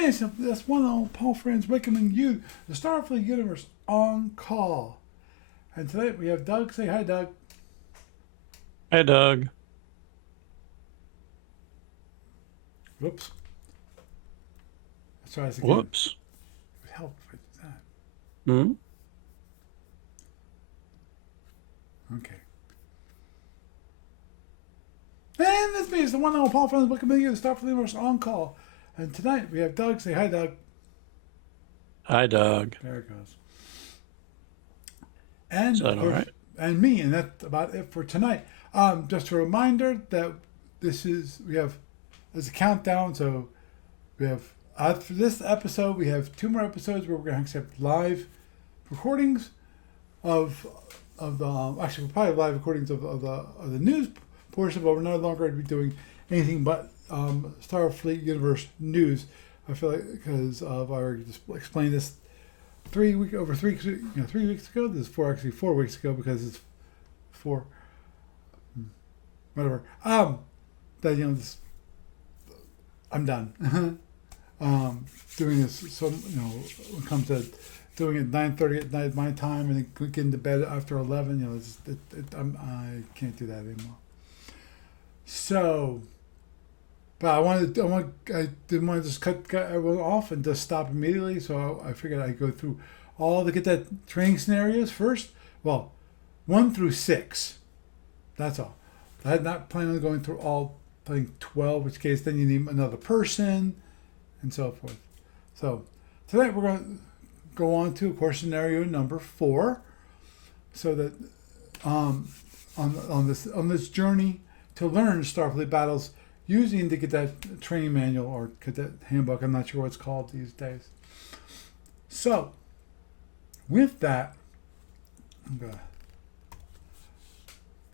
Mason, that's one of old Paul Friends recommending you the Starfleet Universe on call. And tonight we have Doug. Say hi, Doug. Hey, Doug. Whoops. Let's try this again. Whoops. It would help if I did Hmm? that. Okay. And this is the one that Paul Friends recommending you the Starfleet Universe on call. And tonight we have Doug. Say hi, Doug. Hi, Doug. There it goes. Is And that of all course, right? and me, and that's about it for tonight. Just a reminder that we have as a countdown. So we have for this episode, we have 2 more episodes where we're going to accept live recordings of the actually probably live recordings of the news portion, but we're no longer going to be doing anything but Starfleet Universe news. I feel like because of I already just explained this 3 weeks ago. This is 4 weeks ago because it's 4 whatever. That this, I'm done. Doing this, so when it comes to doing it 9:30 at night my time and then getting to bed after 11, I can't do that anymore. So, but I didn't want to just cut everyone off and just stop immediately. So I figured I'd go through all the Cadet training scenarios first. Well, 1 through 6. That's all. I had not planned on going through all, I think 12, which case then you need another person and so forth. So tonight we're going to go on to, of course, scenario number 4. So that on this journey to learn Starfleet battles using the Cadet training manual or Cadet handbook. I'm not sure what it's called these days. So with that, the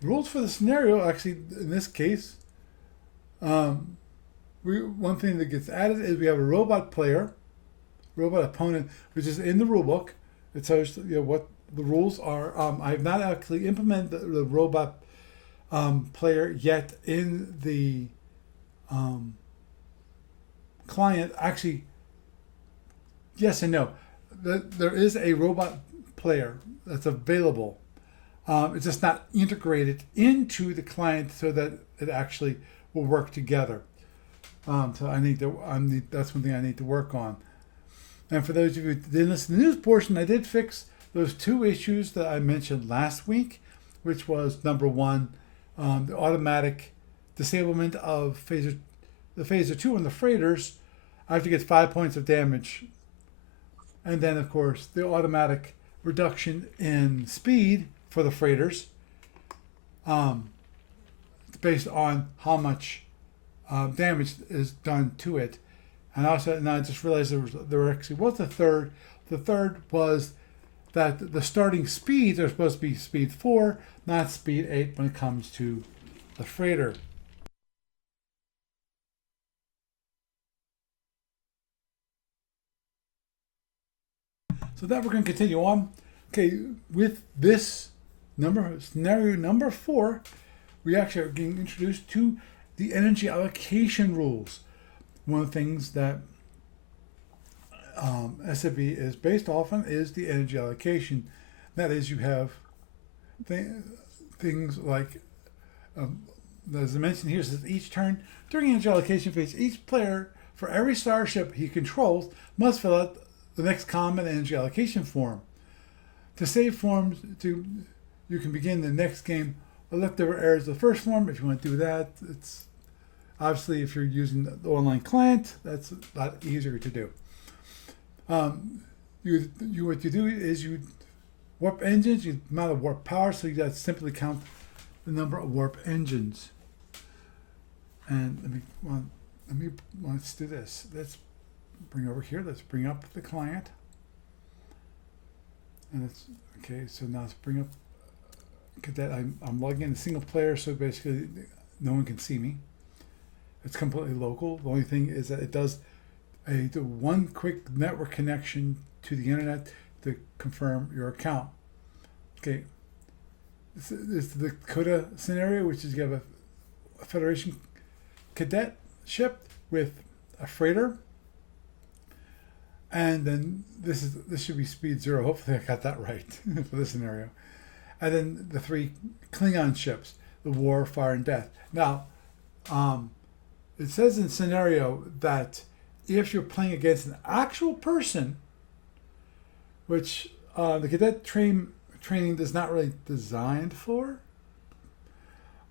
rules for the scenario, actually, in this case, one thing that gets added is we have a robot opponent, which is in the rule book. It tells what the rules are. I have not actually implemented the robot player yet in the client. Actually, yes and no. There is a robot player that's available. It's just not integrated into the client so that it actually will work together. So that's one thing I need to work on. And for those of you who didn't listen to the news portion, I did fix those 2 issues that I mentioned last week, which was number 1, the automatic disablement of the phaser 2 on the freighters. I have to get 5 points of damage. And then, of course, the automatic reduction in speed for the freighters, based on how much damage is done to it. And I just realized there actually was a third. The third was that the starting speeds are supposed to be speed 4, not speed 8 when it comes to the freighter. So that we're going to continue on. Okay, with this scenario number 4, we actually are getting introduced to the energy allocation rules. One of the things that SFB is based off on is the energy allocation. That is, you have things like, as I mentioned here, says each turn during energy allocation phase, each player for every starship he controls must fill out the next common energy allocation form. To save forms, you can begin the next game with leftover errors of the first form. If you want to do that, it's obviously if you're using the online client, that's a lot easier to do. What you do is you warp engines, you amount of warp power, so you got to simply count the number of warp engines. And let's do this. Let's bring over here. Let's bring up the client. And it's okay. So now let's bring up Cadet. I'm logging in a single player, so basically no one can see me. It's completely local. The only thing is that it does do one quick network connection to the internet to confirm your account. Okay. This is the Coda scenario, which is you have a Federation Cadet ship with a freighter And then this should be speed 0. Hopefully I got that right for this scenario. And then the 3 Klingon ships, the War, Fire, and Death. Now, it says in scenario that if you're playing against an actual person, which the cadet training is not really designed for,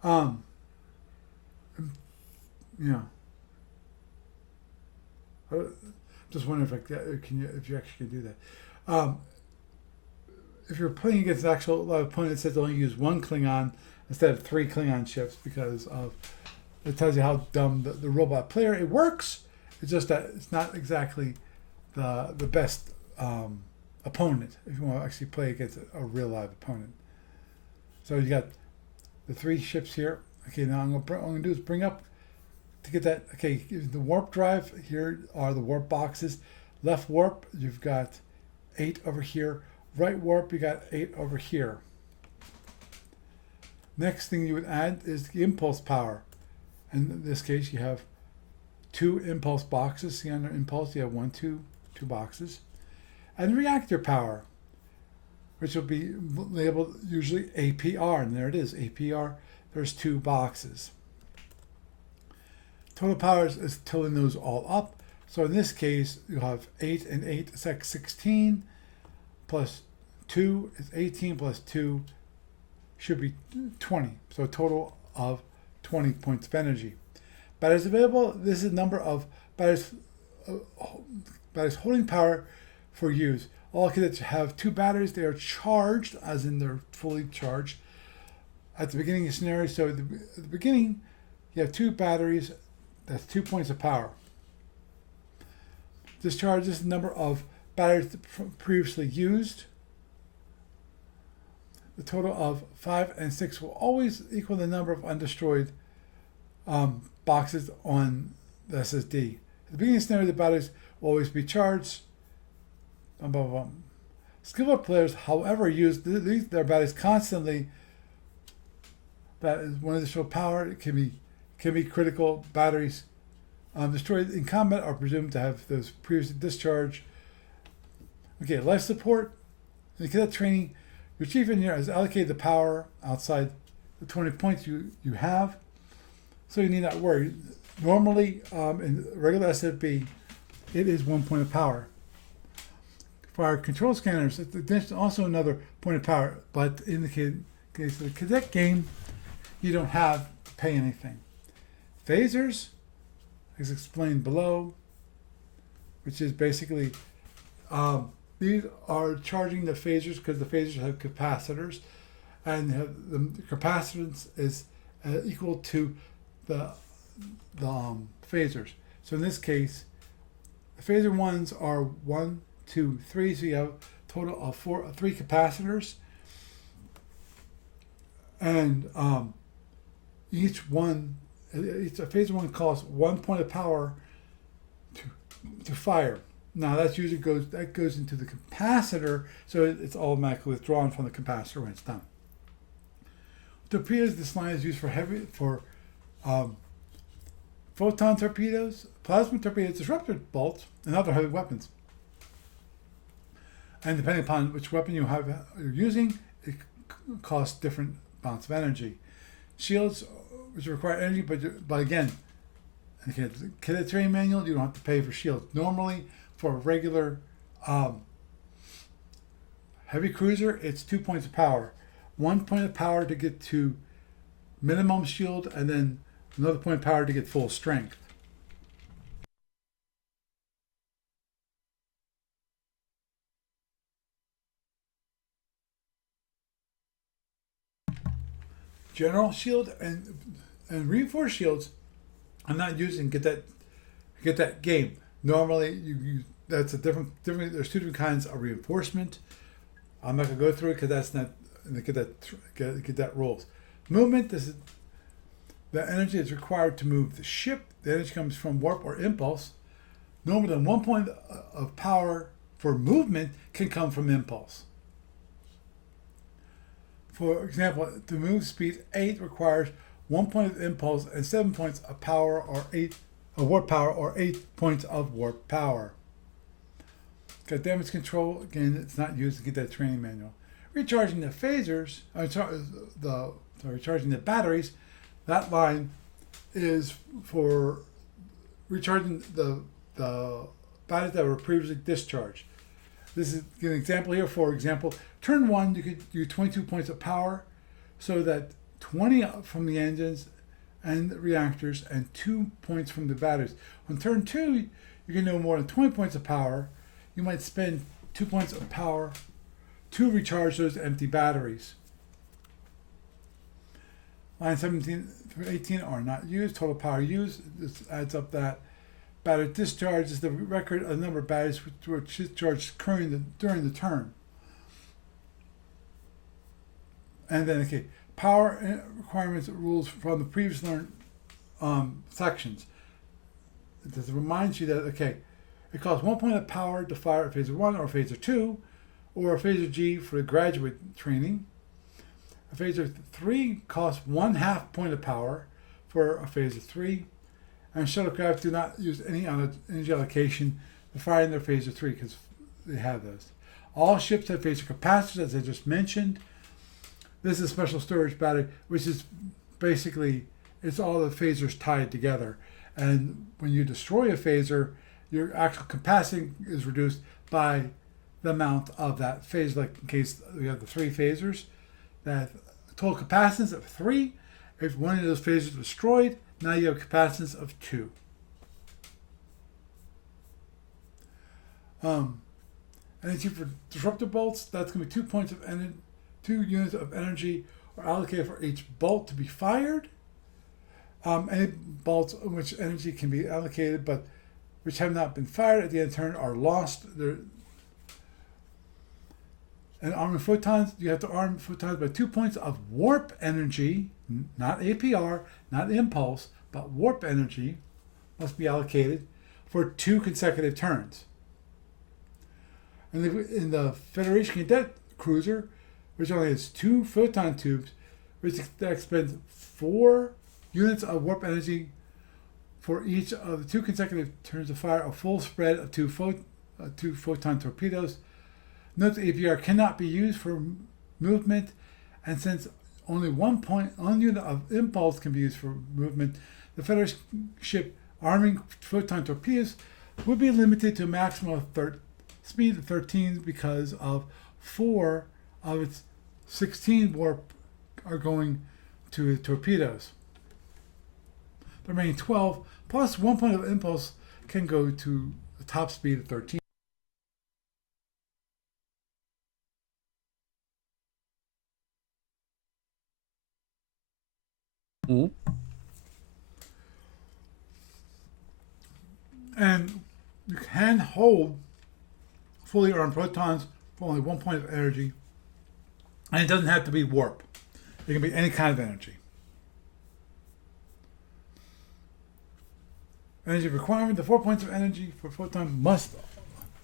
yeah. Just wondering if you actually can do that. If you're playing against an actual opponent, it says only use 1 Klingon instead of 3 Klingon ships because of it tells you how dumb the robot player. It works. It's just that it's not exactly the best opponent if you want to actually play against a real live opponent. So you got the 3 ships here. Okay, now what I'm going to do is bring up to get that. Okay, the warp drive. Here are the warp boxes. Left warp, you've got 8 over here. Right warp, you got 8 over here. Next thing you would add is the impulse power. In this case, you have 2 impulse boxes. See, under impulse, you have 1, 2 boxes. And reactor power, which will be labeled usually APR. And there it is, APR. There's 2 boxes. Total power is totaling those all up. So in this case, you'll have 8 and 8 is 16, plus 2 is 18, plus 2 should be 20. So a total of 20 points of energy. Batteries available, this is the number of batteries holding power for use. All cadets have 2 batteries. They are charged, as in they're fully charged, at the beginning of the scenario. So at the beginning, you have 2 batteries. That's 2 points of power. Discharge is the number of batteries previously used. The total of 5 and 6 will always equal the number of undestroyed boxes on the SSD. At the beginning of the scenario, the batteries will always be charged. Skillful players, however, use their batteries constantly. That is one additional power. It can be critical. Batteries destroyed in combat are presumed to have those previously discharged. Okay, life support. In cadet training, your chief engineer has allocated the power outside the 20 points you have, so you need not worry. Normally, in regular SFB, it is 1 point of power. For our control scanners, it's also another point of power, but in the case of the cadet game, you don't have to pay anything. Phasers is explained below, which is basically these are charging the phasers because the phasers have capacitors, and the capacitance is equal to the phasers. So in this case, the phaser ones are 1, 2, 3. So you have a total of 3 capacitors, and each phaser one costs 1 point of power to fire. Now that usually goes into the capacitor, so it's automatically withdrawn from the capacitor when it's done. Torpedoes. This line is used for photon torpedoes, plasma torpedoes, disruptor bolts, and other heavy weapons. And depending upon which weapon you're using, it costs different amounts of energy. Shields, which require energy, but again, in the cadet training manual, you don't have to pay for shields. Normally, for a regular heavy cruiser, it's 2 points of power. 1 point of power to get to minimum shield, and then another point of power to get full strength. General shield and reinforced shields, I'm not using get that game. Normally, that's a different. There's 2 different kinds of reinforcement. I'm not gonna go through it because that's not get that rules. Movement. This is the energy is required to move the ship. The energy comes from warp or impulse. No more than 1 point of power for movement can come from impulse. For example, to move speed 8 requires 1 point of impulse and 7 points of power, or 8 of warp power, or 8 points of warp power. Got damage control. Again, it's not used to get that training manual. Recharging the phasers, recharging the batteries. That line is for recharging the batteries that were previously discharged. This is an example here. For example, turn 1, you could do 22 points of power, so that 20 from the engines and the reactors and 2 points from the batteries. On turn 2, you can do more than 20 points of power. You might spend 2 points of power to recharge those empty batteries. Line 17 through 18 are not used. Total power used, this adds up that. Battery discharge is the record of the number of batteries which were discharged during the turn. And then, okay, power requirements rules from the previous learned sections. It just reminds you that, okay, it costs 1 point of power to fire a phaser 1 or phaser 2, or a phaser G for the graduate training. A phaser 3 costs 1/2 point of power for a phaser 3. And shuttlecraft do not use any energy allocation to fire in their phaser 3 because they have those. All ships have phaser capacitors, as I just mentioned. This is a special storage battery, which is basically, it's all the phasers tied together. And when you destroy a phaser, your actual capacity is reduced by the amount of that phaser. Like in case we have the 3 phasers, that total capacitance of 3. If one of those phasers is destroyed, now you have a capacitance of 2. Energy for disruptor bolts, that's going to be 2 points of energy. 2 units of energy are allocated for each bolt to be fired. Any bolts in which energy can be allocated but which have not been fired at the end of the turn are lost. And arming photons, you have to arm photons by 2 points of warp energy, not APR, not impulse, but warp energy must be allocated for 2 consecutive turns. And in the Federation Cadet cruiser, which only has 2 photon tubes, which expends 4 units of warp energy for each of the 2 consecutive turns to fire a full spread of 2 photon torpedoes. Note that APR cannot be used for movement, and since only 1 unit of impulse can be used for movement, the Federation ship arming photon torpedoes would be limited to a maximum of speed of 13 because of 4 of its 16 warp are going to the torpedoes. The remaining 12 plus 1 point of impulse can go to the top speed of 13. Mm-hmm. And you can hold fully armed protons for only 1 point of energy. And it doesn't have to be warp. It can be any kind of energy. Energy requirement, the 4 points of energy for photon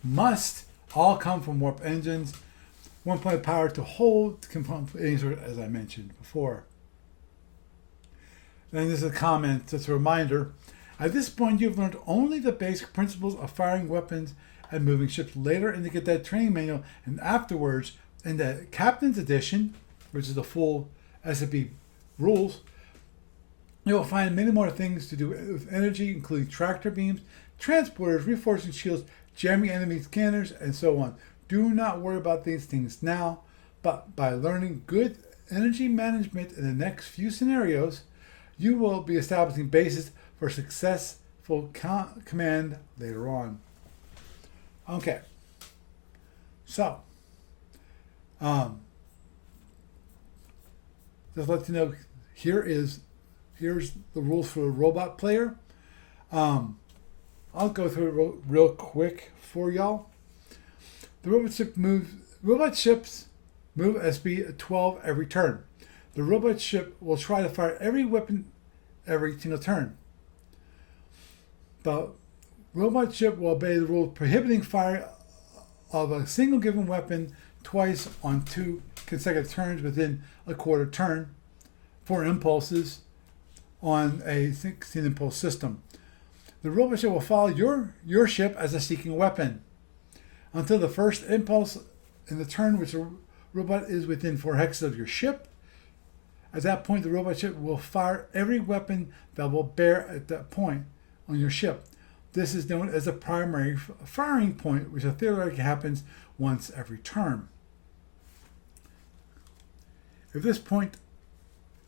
must all come from warp engines. 1 point of power to hold can come from any sort, as I mentioned before. Then this is a comment, just a reminder. At this point, you've learned only the basic principles of firing weapons and moving ships. Later in the Cadet training manual, and afterwards in the Captain's Edition, which is the full SFB rules, you will find many more things to do with energy, including tractor beams, transporters, reinforcing shields, jamming enemy scanners, and so on. Do not worry about these things now, but by learning good energy management in the next few scenarios, you will be establishing basis for successful command later on. Okay, so just let you know, here's the rules for a robot player. I'll go through it real quick for y'all. The robot ships move at speed of 12 every turn. The robot ship will try to fire every weapon every single turn. The robot ship will obey the rule prohibiting fire of a single given weapon twice on 2 consecutive turns within a quarter turn, 4 impulses on a 16 impulse system. The robot ship will follow your ship as a seeking weapon. until the first impulse in the turn which the robot is within 4 hexes of your ship. At that point, the robot ship will fire every weapon that will bear at that point on your ship. This is known as a primary firing point, which theoretically happens once every turn. If this point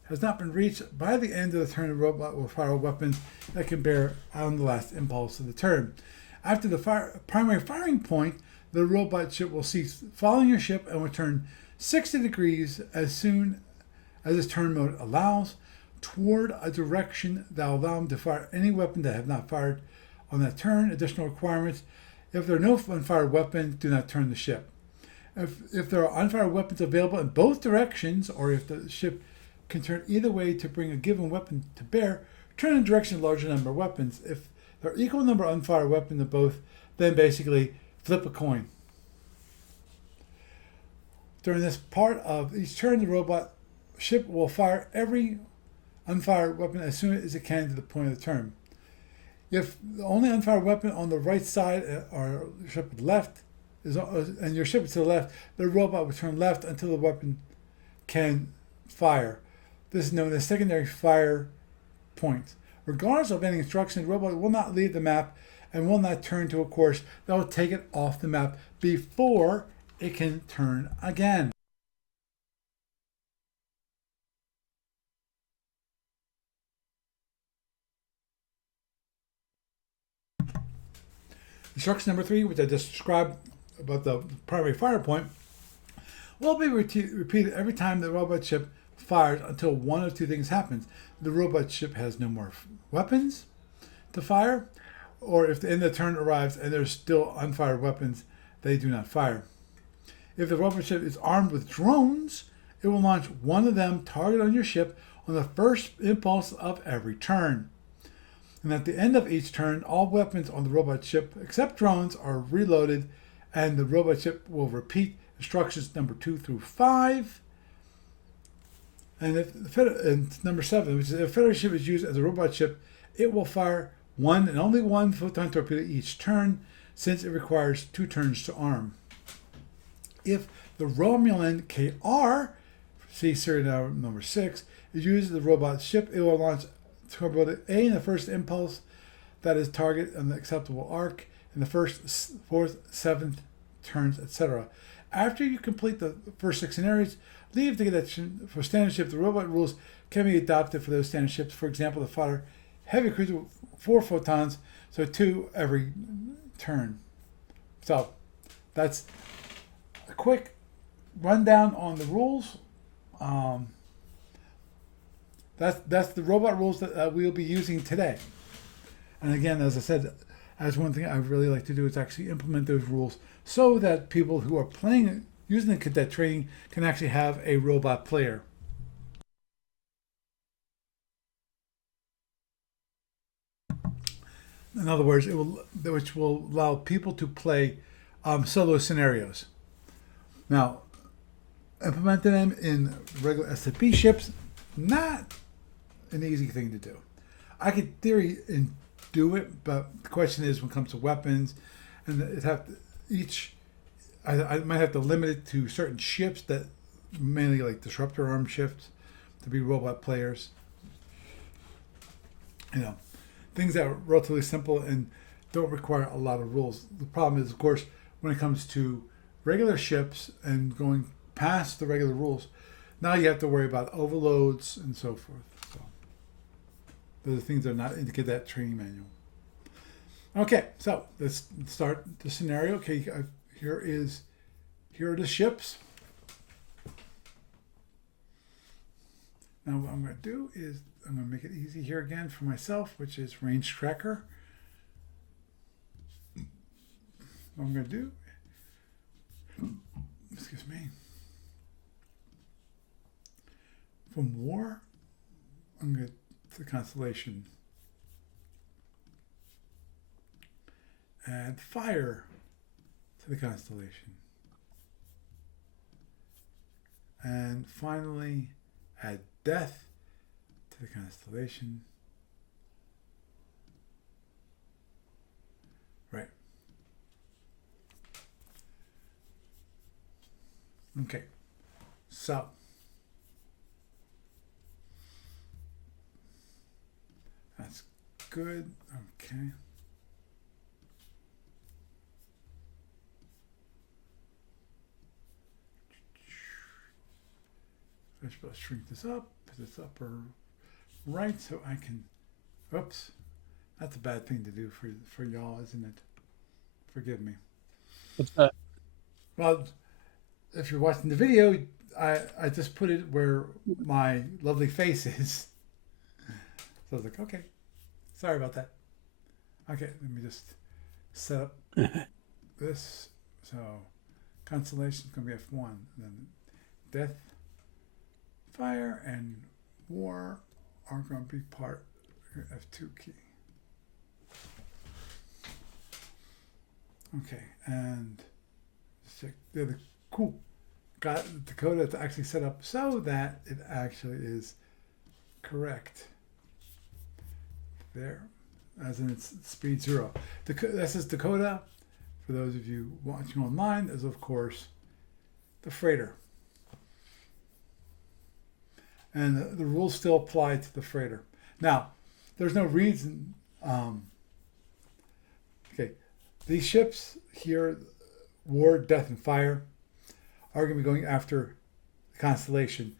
has not been reached by the end of the turn, the robot will fire weapons that can bear on the last impulse of the turn. After the primary firing point, the robot ship will cease following your ship and will turn 60 degrees as soon as its turn mode allows toward a direction that will allow them to fire any weapon that have not fired on that turn. Additional requirements: if there are no unfired weapons, do not turn the ship. If there are unfired weapons available in both directions, or if the ship can turn either way to bring a given weapon to bear, turn in a direction of a larger number of weapons. If there are equal number of unfired weapons in both, then basically flip a coin. During this part of each turn, the robot ship will fire every unfired weapon as soon as it can to the point of the turn. If the only unfired weapon on the right side or ship left is, and your ship is to the left, the robot will turn left until the weapon can fire. This is known as secondary fire points. Regardless of any instruction, the robot will not leave the map and will not turn to a course that will take it off the map before it can turn again. Instruction number 3, which I just described about the primary fire point, will be repeated every time the robot ship fires until one of two things happens. The robot ship has no more weapons to fire, or if the end of the turn arrives and there's still unfired weapons, they do not fire. If the robot ship is armed with drones, it will launch one of them target on your ship on the first impulse of every turn. And at the end of each turn, all weapons on the robot ship, except drones, are reloaded, and the robot ship will repeat instructions number 2 through 5. And number 7, which is if a Federation ship is used as a robot ship, it will fire one and only one photon torpedo each turn, since it requires 2 turns to arm. If the Romulan KR, see serial number 6, is used as a robot ship, it will launch torpedo A in the first impulse, that is target on the acceptable arc, in the first, 4th, 7th turns, etc. After you complete the first 6 scenarios, leave the cadet for standard ship. The robot rules can be adopted for those standard ships. For example, the fire heavy cruiser with 4 photons, so 2 every turn. So that's a quick rundown on the rules. That's the robot rules that we'll be using today. And again, as I said, as one thing I really like to do is actually implement those rules so that people who are playing using the cadet training can actually have a robot player. In other words, which will allow people to play solo scenarios. Now, implementing them in regular SCP ships, not an easy thing to do. I could theory and do it, but the question is when it comes to weapons, and I might have to limit it to certain ships that mainly like disruptor arm ships to be robot players. Things that are relatively simple and don't require a lot of rules. The problem is, of course, when it comes to regular ships and going past the regular rules, now you have to worry about overloads and so forth. So those are things that are not in the cadet training manual. Okay, so let's start the scenario. Okay, here are the ships. Now what I'm going to do is I'm going to make it easy here again for myself, which is range tracker. What I'm going to do, excuse me, from war, I'm going to the constellation. Add fire to the constellation. And finally, add death to the constellation. Right. Okay, so that's good. Okay. I'm supposed to shrink this up, put this upper right so I can, oops, that's a bad thing to do for y'all, isn't it? Forgive me. What's that? Well, if you're watching the video, I just put it where my lovely face is. So I was like, okay, sorry about that. Okay, let me just set up this. So constellation is going to be F1. Then death, fire, and war are going to be part of F2 key. Okay, and they're the cool. Got Dakota to actually set up so that it actually is correct. There, as in it's speed 0. This is Dakota. For those of you watching online, is of course the freighter. And the rules still apply to the freighter. Now, there's no reason. Okay, these ships here, War, Death, and Fire, are going to be going after the constellation,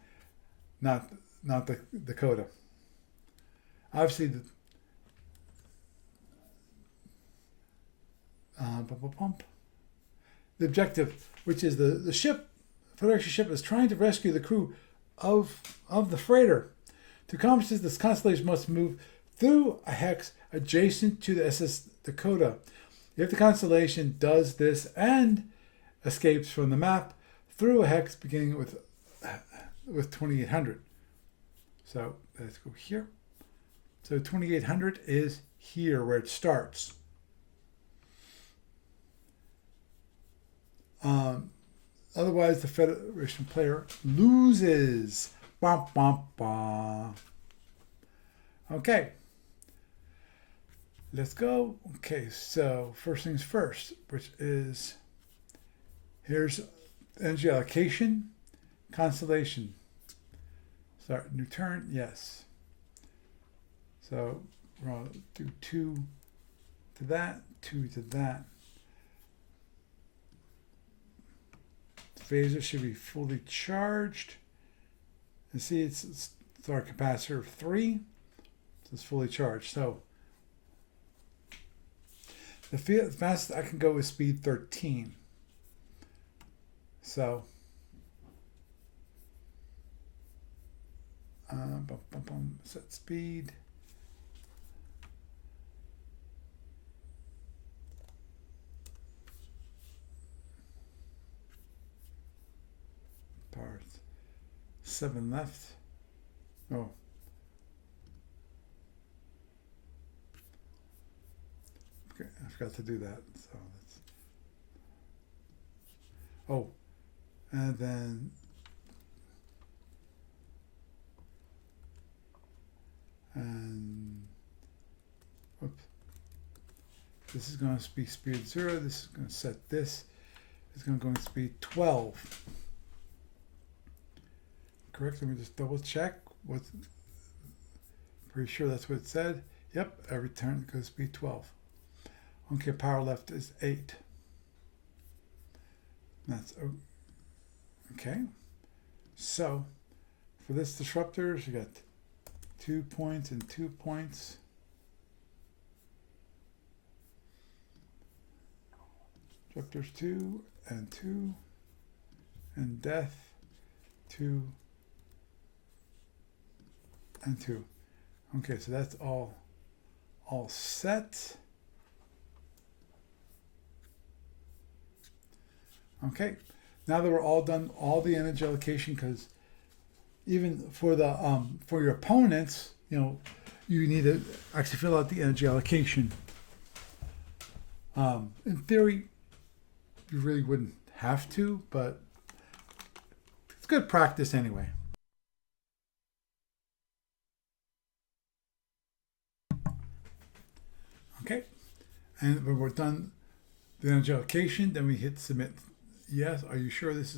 not the Dakota. Obviously, the objective, which is the ship, Federation ship, is trying to rescue the crew of the freighter. To accomplish this, this constellation must move through a hex adjacent to the SS Dakota. If the constellation does this and escapes from the map through a hex beginning with 2800. So let's go here. So 2800 is here where it starts. Otherwise, the Federation player loses. Bum, bum, bum. Okay. Let's go. Okay, so first things first, which is, here's energy allocation, constellation. Start new turn, yes. So we'll do 2 to that, 2 to that. Phaser should be fully charged. And see, it's our capacitor of 3. So it's fully charged. So the fastest I can go is speed 13. So set speed. Part 7 left. Oh. Okay, I forgot to do that. So that's, oh, and then oops. This is going to be speed 0. This is going to set this. It's going to go in speed 12. Correct? Let me just double check. Pretty sure that's what it said. Yep, every turn it goes speed 12. Okay, power left is 8. That's okay. So for this disruptors, you got 2 points and 2 points. Disruptors 2 and 2, and death 2 and 2. Okay, so that's all set. Okay, now that we're all done, all the energy allocation, because even for the for your opponents, you need to actually fill out the energy allocation. In theory, you really wouldn't have to, but it's good practice anyway. Okay, and when we're done the energy allocation, then we hit submit. Yes, are you sure this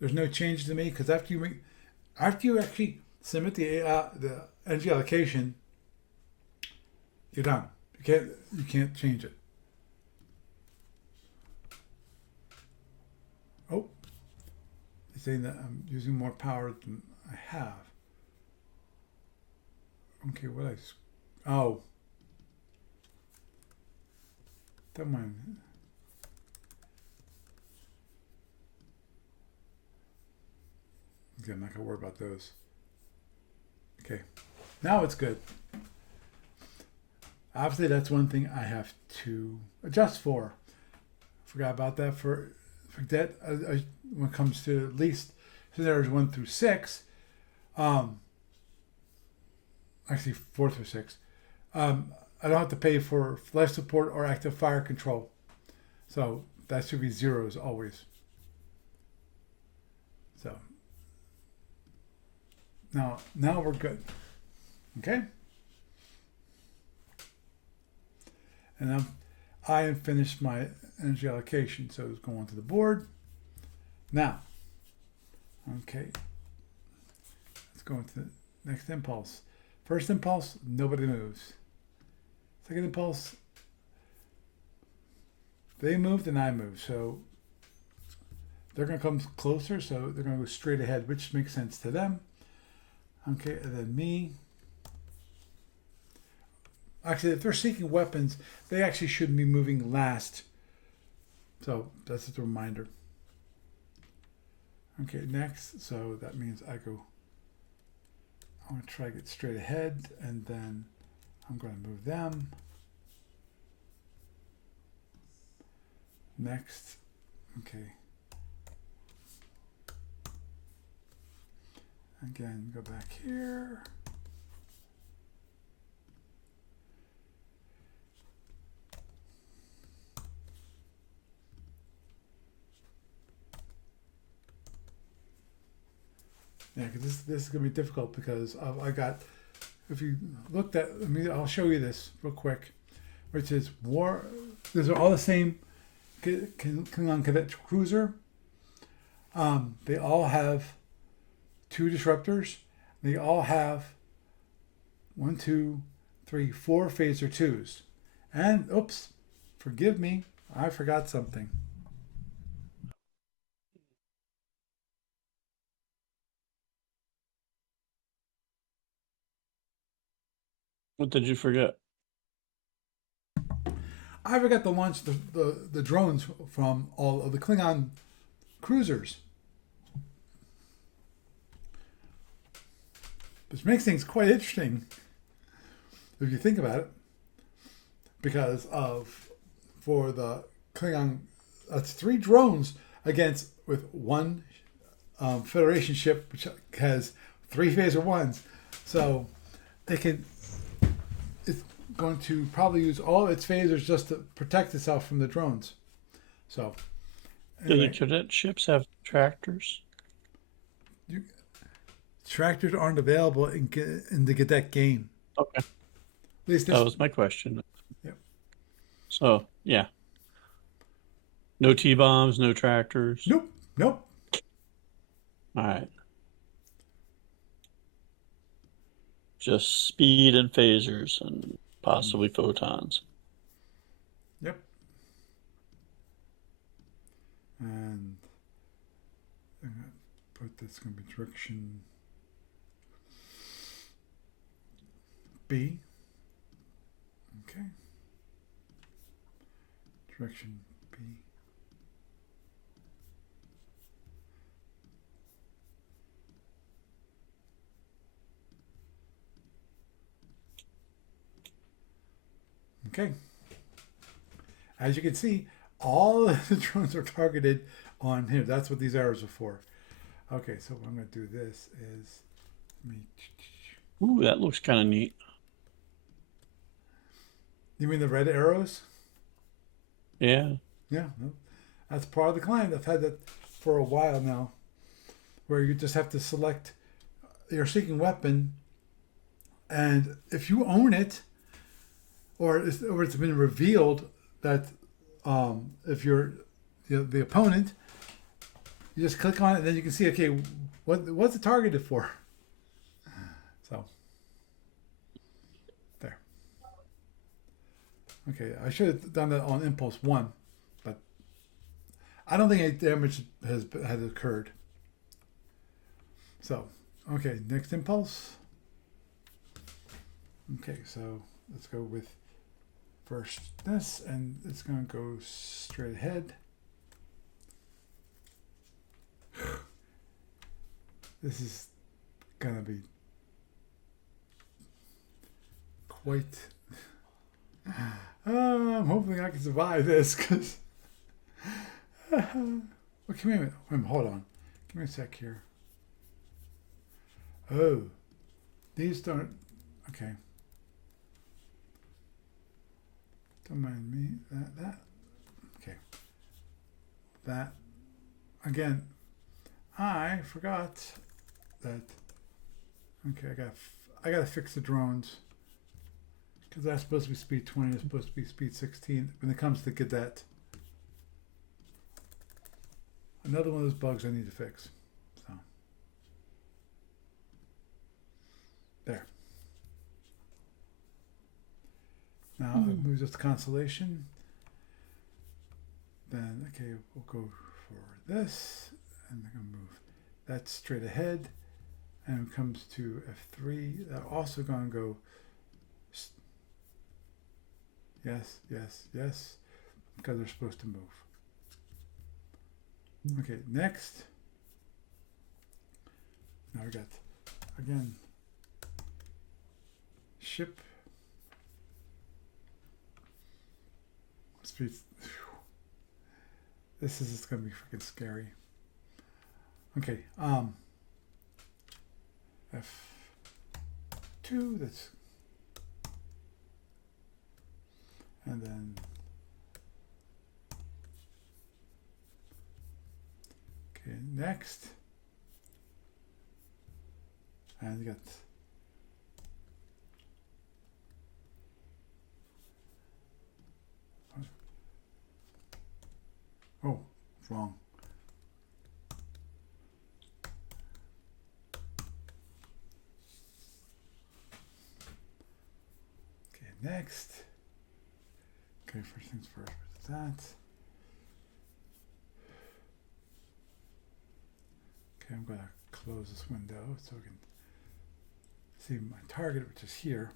there's no change to me because after you actually submit the energy allocation, you're done. You can't change it. Oh, it's saying that I'm using more power than I have. Okay, oh, don't mind. Okay, I'm not gonna worry about those. Okay, now it's good. Obviously, that's one thing I have to adjust for. Forgot about that for Cadet. When it comes to at least scenarios 1 through 6, um, actually 4 through 6, I don't have to pay for life support or active fire control. So that should be zeros always. So now we're good. Okay. And I have finished my energy allocation, so it's going to the board. Now, okay, let's go into the next impulse. First impulse, nobody moves. Second impulse, they moved and I moved, so they're going to come closer, so they're going to go straight ahead, which makes sense to them. Okay, and then me. Actually, if they're seeking weapons, they actually should be moving last. So that's just a reminder. Okay, next. So that means I want to try to get straight ahead, and then I'm going to move them. Next. Okay. Again, go back here. Yeah, because this is going to be difficult because I got, if you looked at, I'll show you this real quick, which is war. These are all the same Klingon Cadet cruiser. They all have 2 disruptors. They all have 1, 2, 3, 4 phaser 2s. And, oops, forgive me, I forgot something. What did you forget? I forgot to launch the drones from all of the Klingon cruisers. Which makes things quite interesting if you think about it. Because for the Klingon, that's 3 drones with 1 Federation ship, which has 3 phaser 1s. So it's going to probably use all its phasers just to protect itself from the drones. So, anyway, Do the cadet ships have tractors? Tractors aren't available in the Cadet game. Okay. At least That was my question. Yep. So, yeah. No T-bombs, no tractors. Nope. All right. Just speed and phasers and possibly photons. Yep. And I'm going to put this going to be direction B. Okay. Direction B. Okay. As you can see, all of the drones are targeted on here. That's what these arrows are for. Okay, so what I'm going to do this is Ooh, that looks kind of neat. You mean the red arrows? Yeah. Yeah, no, that's part of the client. I've had that for a while now, where you just have to select your seeking weapon, and if you own it, or it's been revealed that if you're the opponent, You just click on it, and then you can see, okay, what's it targeted for? So, there. Okay, I should have done that on impulse 1, but I don't think any damage has occurred. So, okay, next impulse. Okay, so let's go with first this, and it's going to go straight ahead. This is going to be quite... I'm hoping I can survive this, because... Okay, wait a minute. Hold on. Give me a sec here. Oh. These don't... Okay. Don't mind me. That. Okay. That. Again, I forgot that... Okay, I gotta fix the drones. Because that's supposed to be speed 20, it's supposed to be speed 16 when it comes to Cadet. Another one of those bugs I need to fix. So there. Now it moves us to Constellation. Then okay, we'll go for this, and they're gonna move that straight ahead, and it comes to F3. They're also gonna go yes, yes, yes, because they're supposed to move. Okay, next. Now we got, again, ship. Speed. This is just gonna be freaking scary. Okay, F2, that's, and then okay, next, and you got oh, wrong. Okay, next. Okay, first things first. What's that? Okay, I'm gonna close this window so we can see my target, which is here.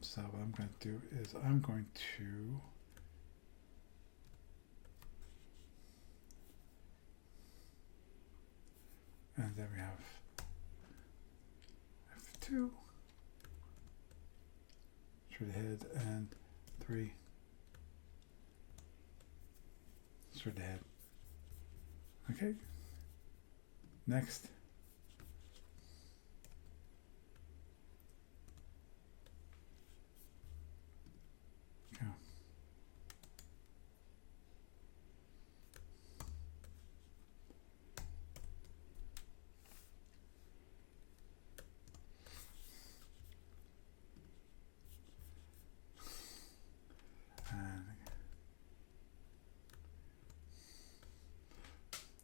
So what I'm going to do is I'm going to and then we have F2 straight ahead and 3 straight ahead. Okay. Next. Go. And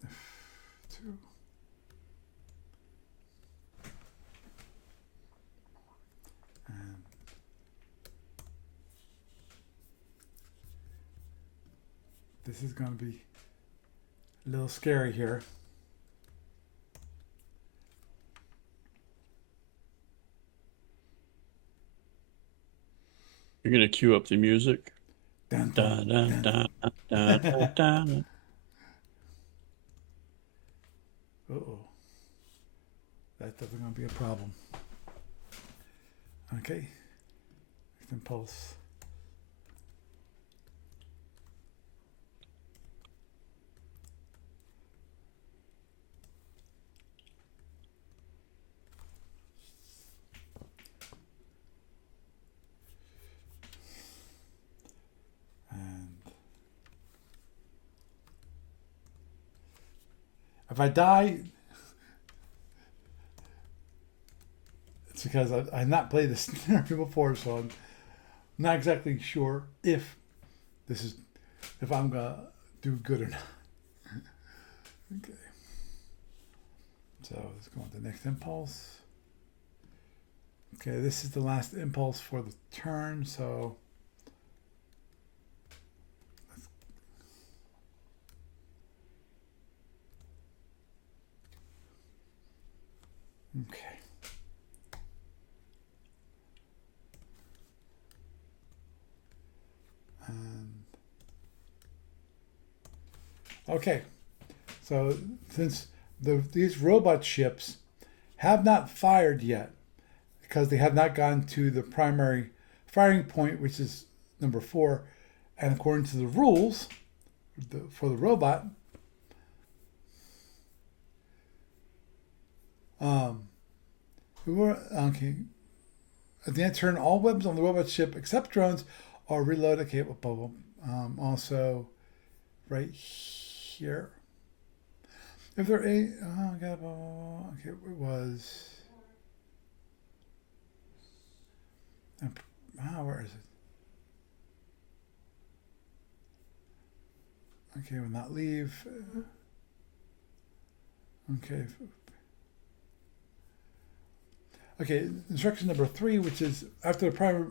F2. And this is going to be a little scary here. You're gonna cue up the music. Dun, Dun, dun, dun, dun. dun, dun, dun, dun. Uh-oh. That's definitely going to be a problem. Okay. Next impulse. And if I die, it's because I've not played this scenario before, so I'm not exactly sure if I'm gonna do good or not. Okay. So let's go on to the next impulse. Okay, this is the last impulse for the turn, so okay. Okay, so since these robot ships have not fired yet because they have not gone to the primary firing point, which is number 4, and according to the rules for the robot, okay. At the end of turn, all weapons on the robot ship except drones are reloaded. Okay, also right here. If there a okay, it was. Where is it? Okay, will not leave. Okay. Okay, instruction number 3, which is after the primary,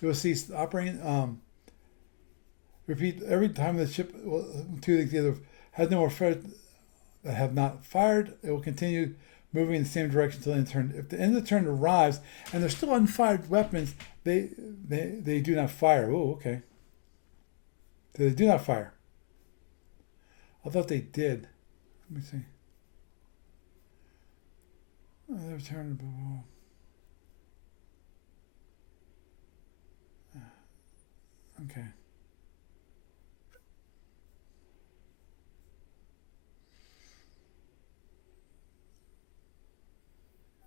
you will cease operating. Repeat every time the ship either has no more threat that have not fired. It will continue moving in the same direction until the end of the turn. If the end of the turn arrives and there's still unfired weapons, they do not fire. Oh, okay. So they do not fire. I thought they did. Let me see. They return. Okay.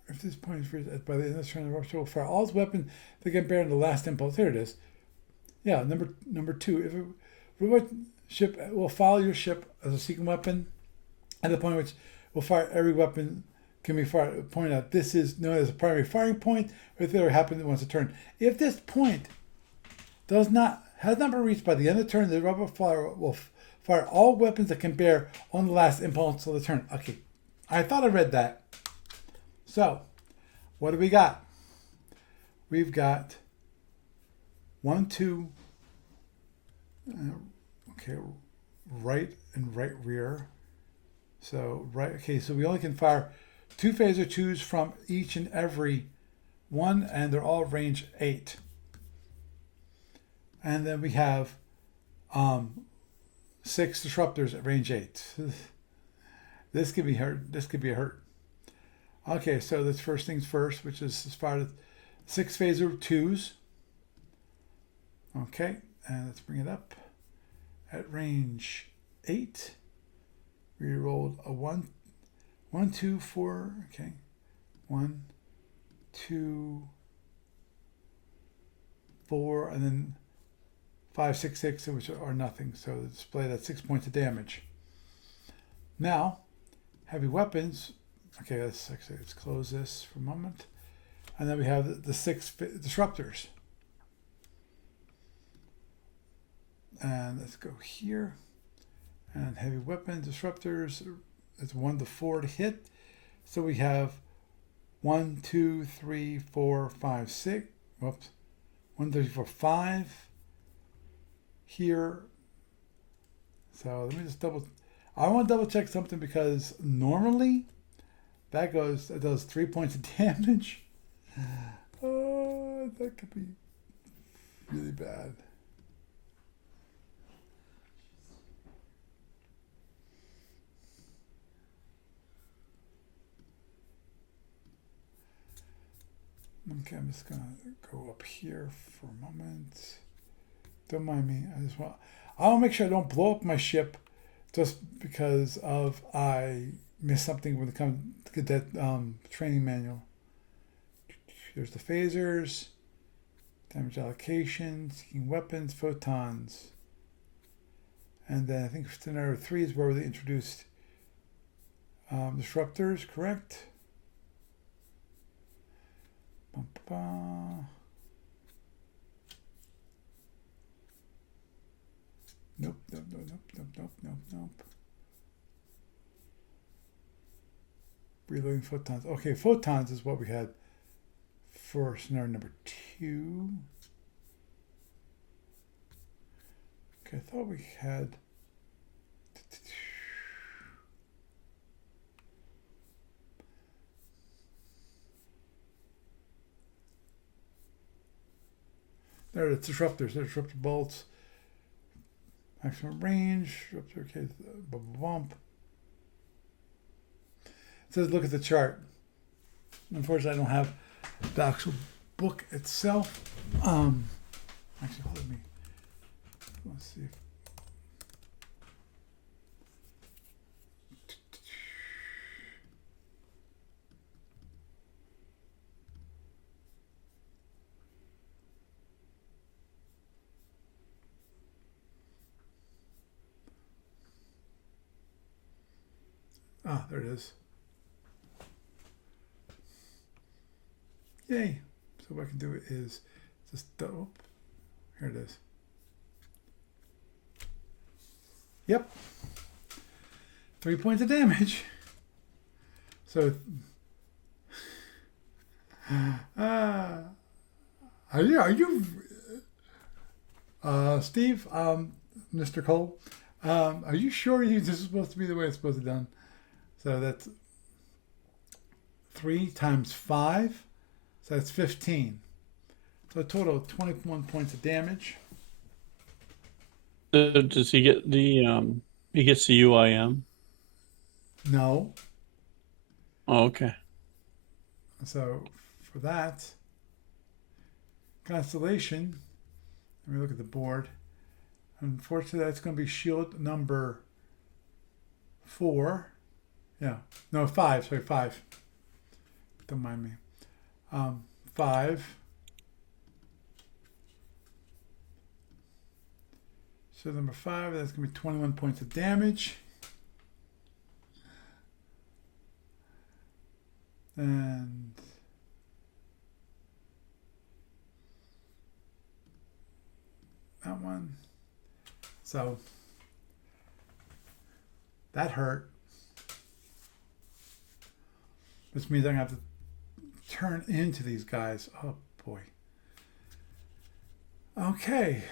If this point is reached by the end of the turn, the robot will fire all its weapons that can bear in the last impulse. Here it is. Yeah, number 2. If a robot ship will follow your ship as a seeking weapon, at the point which will fire every weapon can be fired. Point out this is known as a primary firing point. If it ever happens once a turn, if this point has not been reached by the end of the turn, the robot will fire all weapons that can bear on the last impulse of the turn. Okay, I thought I read that. So, what do we got? We've got 1, 2. Okay, right and right rear. So right. Okay, so we only can fire 2 phaser 2s from each and every one, and they're all range 8. And then we have 6 disruptors at range 8. This could be hurt. This could be a hurt. Okay, so that's first things first, which is as far as 6 phaser 2s. Okay, and let's bring it up. At range 8, we rolled a 1, 2, 4. Okay, 1, 2, 4, and then 5, 6, 6, which are nothing. So the display that's 6 points of damage. Now, heavy weapons. Okay, let's close this for a moment. And then we have the 6 disruptors. And let's go here. And heavy weapon disruptors. It's 1 to 4 to hit. So we have 1, 2, 3, 4, 5, 6. Whoops. 1, 2, 3, 4, 5. Here. So let me just I want to double check something because normally that does 3 points of damage. Oh, that could be really bad. Okay, I'm just gonna go up here for a moment. Don't mind me. I want to make sure I don't blow up my ship just because I missed something when it comes to get that training manual. There's the phasers, damage allocation, seeking weapons, photons. And then I think scenario 3 is where they introduced disruptors, correct? Nope. reloading photons. Okay, photons is what we had for scenario number 2. Okay, I thought we had. There are the disruptors. They're disruptor bolts. Maximum range. Disruptor. Okay. Bump. It says look at the chart. Unfortunately, I don't have the actual book itself. Actually, hold me. Let's see. Ah, there it is. Yay. So what I can do is just, oh, here it is. Yep. 3 points of damage. So, are you, Steve, Mr. Cole, are you sure this is supposed to be the way it's supposed to be done? So that's 3 times 5. So that's 15. So a total of 21 points of damage. Does he get the he gets the UIM? No. Oh, okay. So for that, Constellation, let me look at the board. Unfortunately, that's going to be shield number 4. Yeah. No, 5. Sorry, 5. Don't mind me. 5. So number 5, that's going to be 21 points of damage. And that one. So that hurt. Which means I'm going to have to turn into these guys. Oh boy. Okay.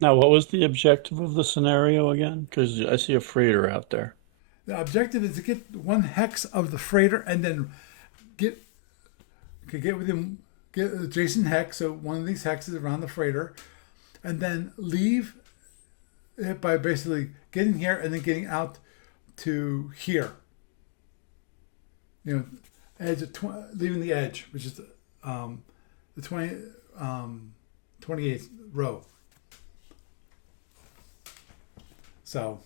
Now, what was the objective of the scenario again? Because I see a freighter out there. The objective is to get 1 hex of the freighter and then get within, get adjacent hex, so one of these hexes around the freighter, and then leave it by basically getting here and then getting out to here. You know, edge of leaving the edge, which is the 28th row. So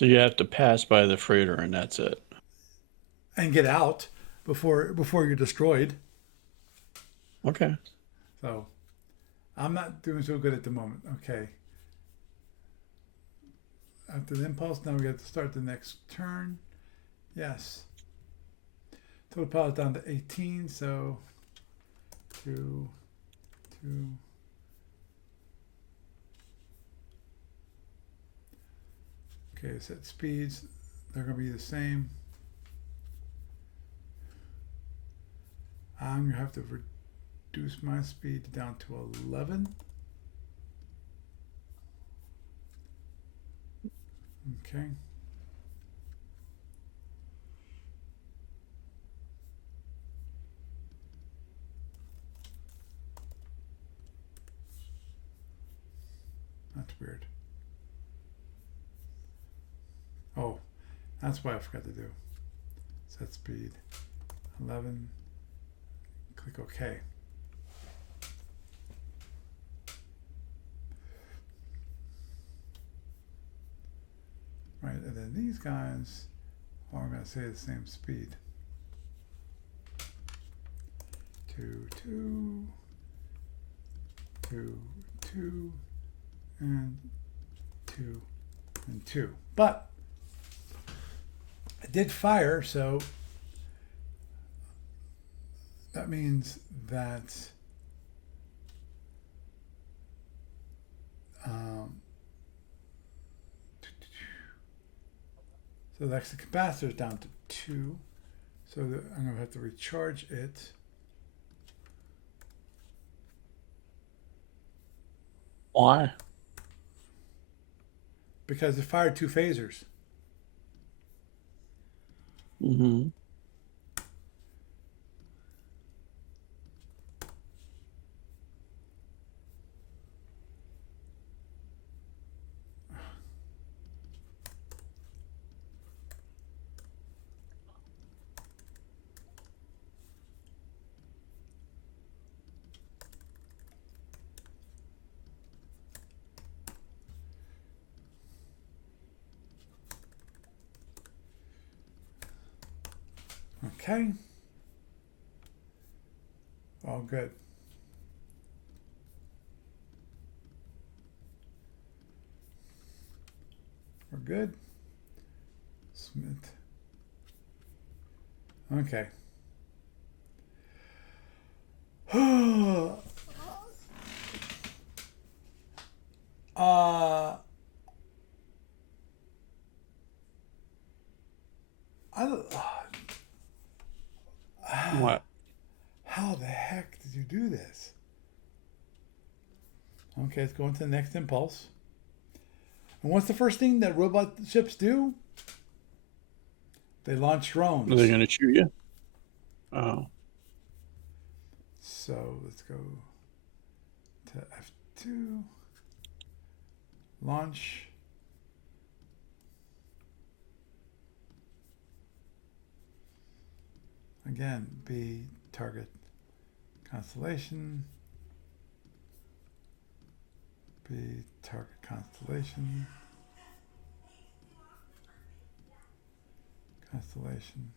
you have to pass by the freighter, and that's it. And get out before you're destroyed. Okay. So I'm not doing so good at the moment. Okay. After the impulse, now we have to start the next turn. Yes. Total power is down to 18, so 2, 2. Okay, set speeds. They're going to be the same. I'm going to have to reduce my speed down to 11. Okay. That's weird. Oh, that's what I forgot to do. Set speed 11. Click OK. Right, and then these guys are going to stay the same speed. 2, 2, 2, 2, and 2, and 2. But I did fire, so that means that so So the actual capacitor is down to 2. So I'm going to have to recharge it. Why? Because it fired 2 phasers. Mm-hmm. Okay. All good. We're good. Smith. Okay. uh, I don't, What? how the heck did you do this? Okay, let's go into the next impulse. And what's the first thing that robot ships do? They launch Are they drones. going to shoot you? Oh. So let's go to F2. Launch. Again, B, target constellation. B, target constellation. Constellation.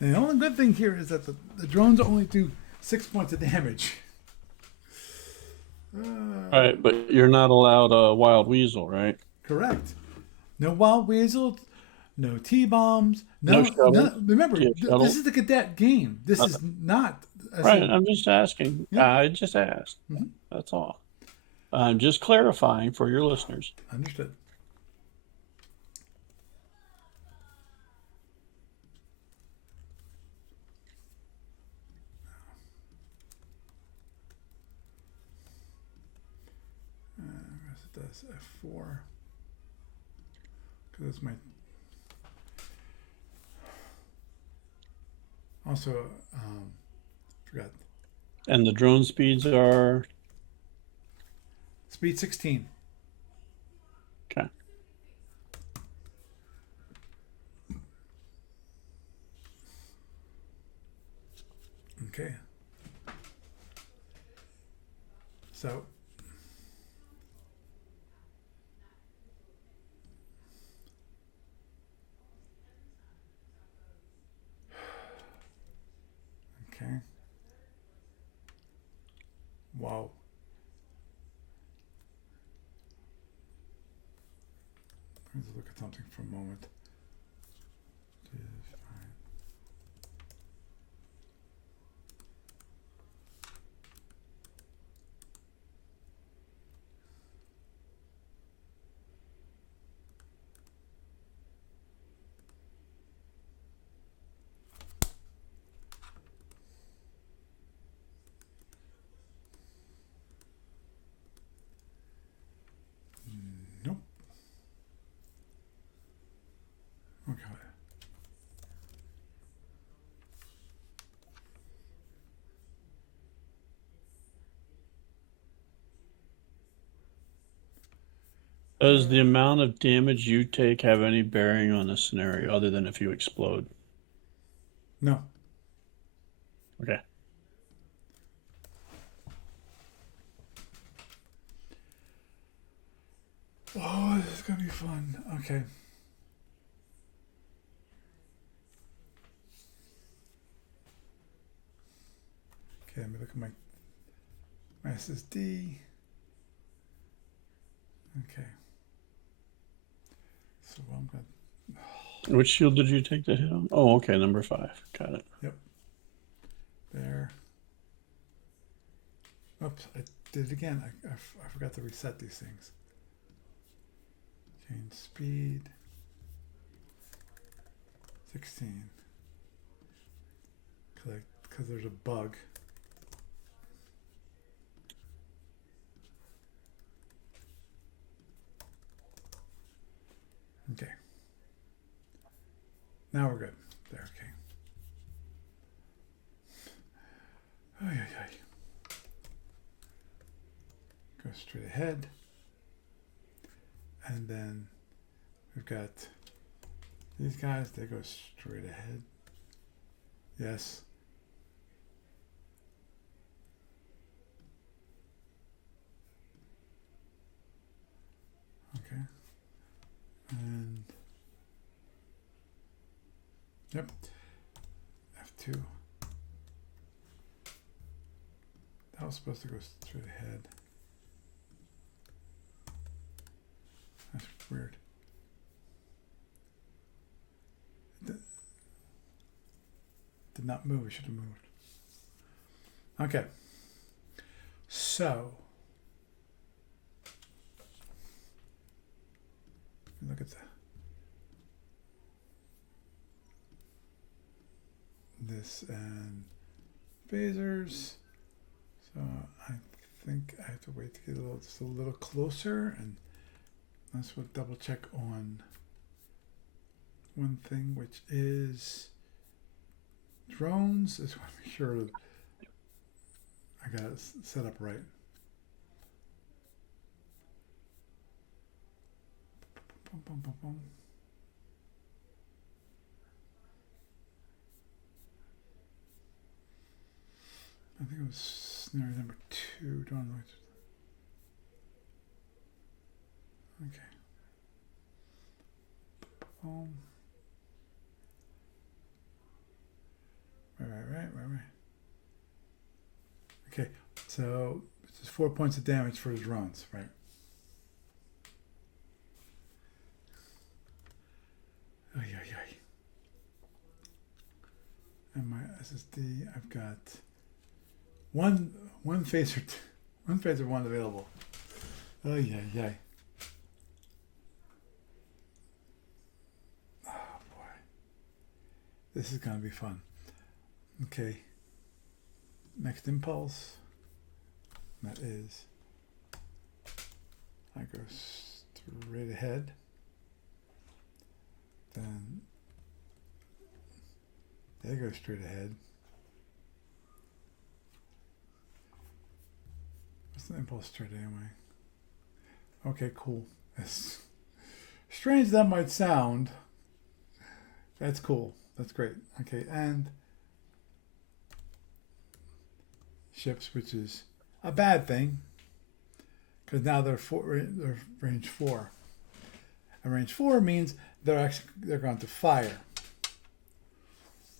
And the only good thing here is that the drones only do 6 points of damage. Right, but you're not allowed a wild weasel, right? Correct. No wild weasels, no T-bombs, No no. shuttles. Remember, Do you have this shuttles? is the cadet game. This is Nothing. not. I Right, said, I'm just asking. yeah, I just asked. That's all. I'm just clarifying for your listeners. understood. That's F4. Because that's my. Also, forgot. And the drone speeds are Speed 16. okay. Okay. So. Okay. Wow. Let's look at something for a moment. Nope. Okay. Does the amount of damage you take have any bearing on the scenario other than if you explode? No. Okay. Oh, this is gonna be fun. Okay. Okay, let me look at my SSD. Okay. So I'm gonna. Which shield did you take the hit on? Oh, okay, number 5. Got it. Yep. There. Oops, I did it again. I forgot to reset these things. Change speed. 16. Because there's a bug. Okay. Now we're good. There, okay. Oh, yeah, yeah. Go straight ahead. And then we've got these guys, they go straight ahead. Yes. Okay. And yep. F2. That was supposed to go straight ahead. That's weird. Did not move. It should have moved. Okay. So look at this and phasers. So I think I have to wait to get just a little closer, and let's double check on one thing, which is drones. I just want to make sure I got it set up right. Boom, boom, boom, boom. I think it was scenario number 2. Drone launch. Okay. Boom. Right. Okay, so it's just 4 points of damage for the drones, right? Oh, yeah. And my SSD, I've got one phaser, one available. Oh, yeah. Oh, boy. This is going to be fun. Okay. Next impulse. That is, I go straight ahead. Then they go straight ahead. What's the impulse straight anyway? Okay, cool. As strange as that might sound, that's cool. That's great. Okay, and ships, which is a bad thing, because now they're range 4. And range 4 means they're going to fire.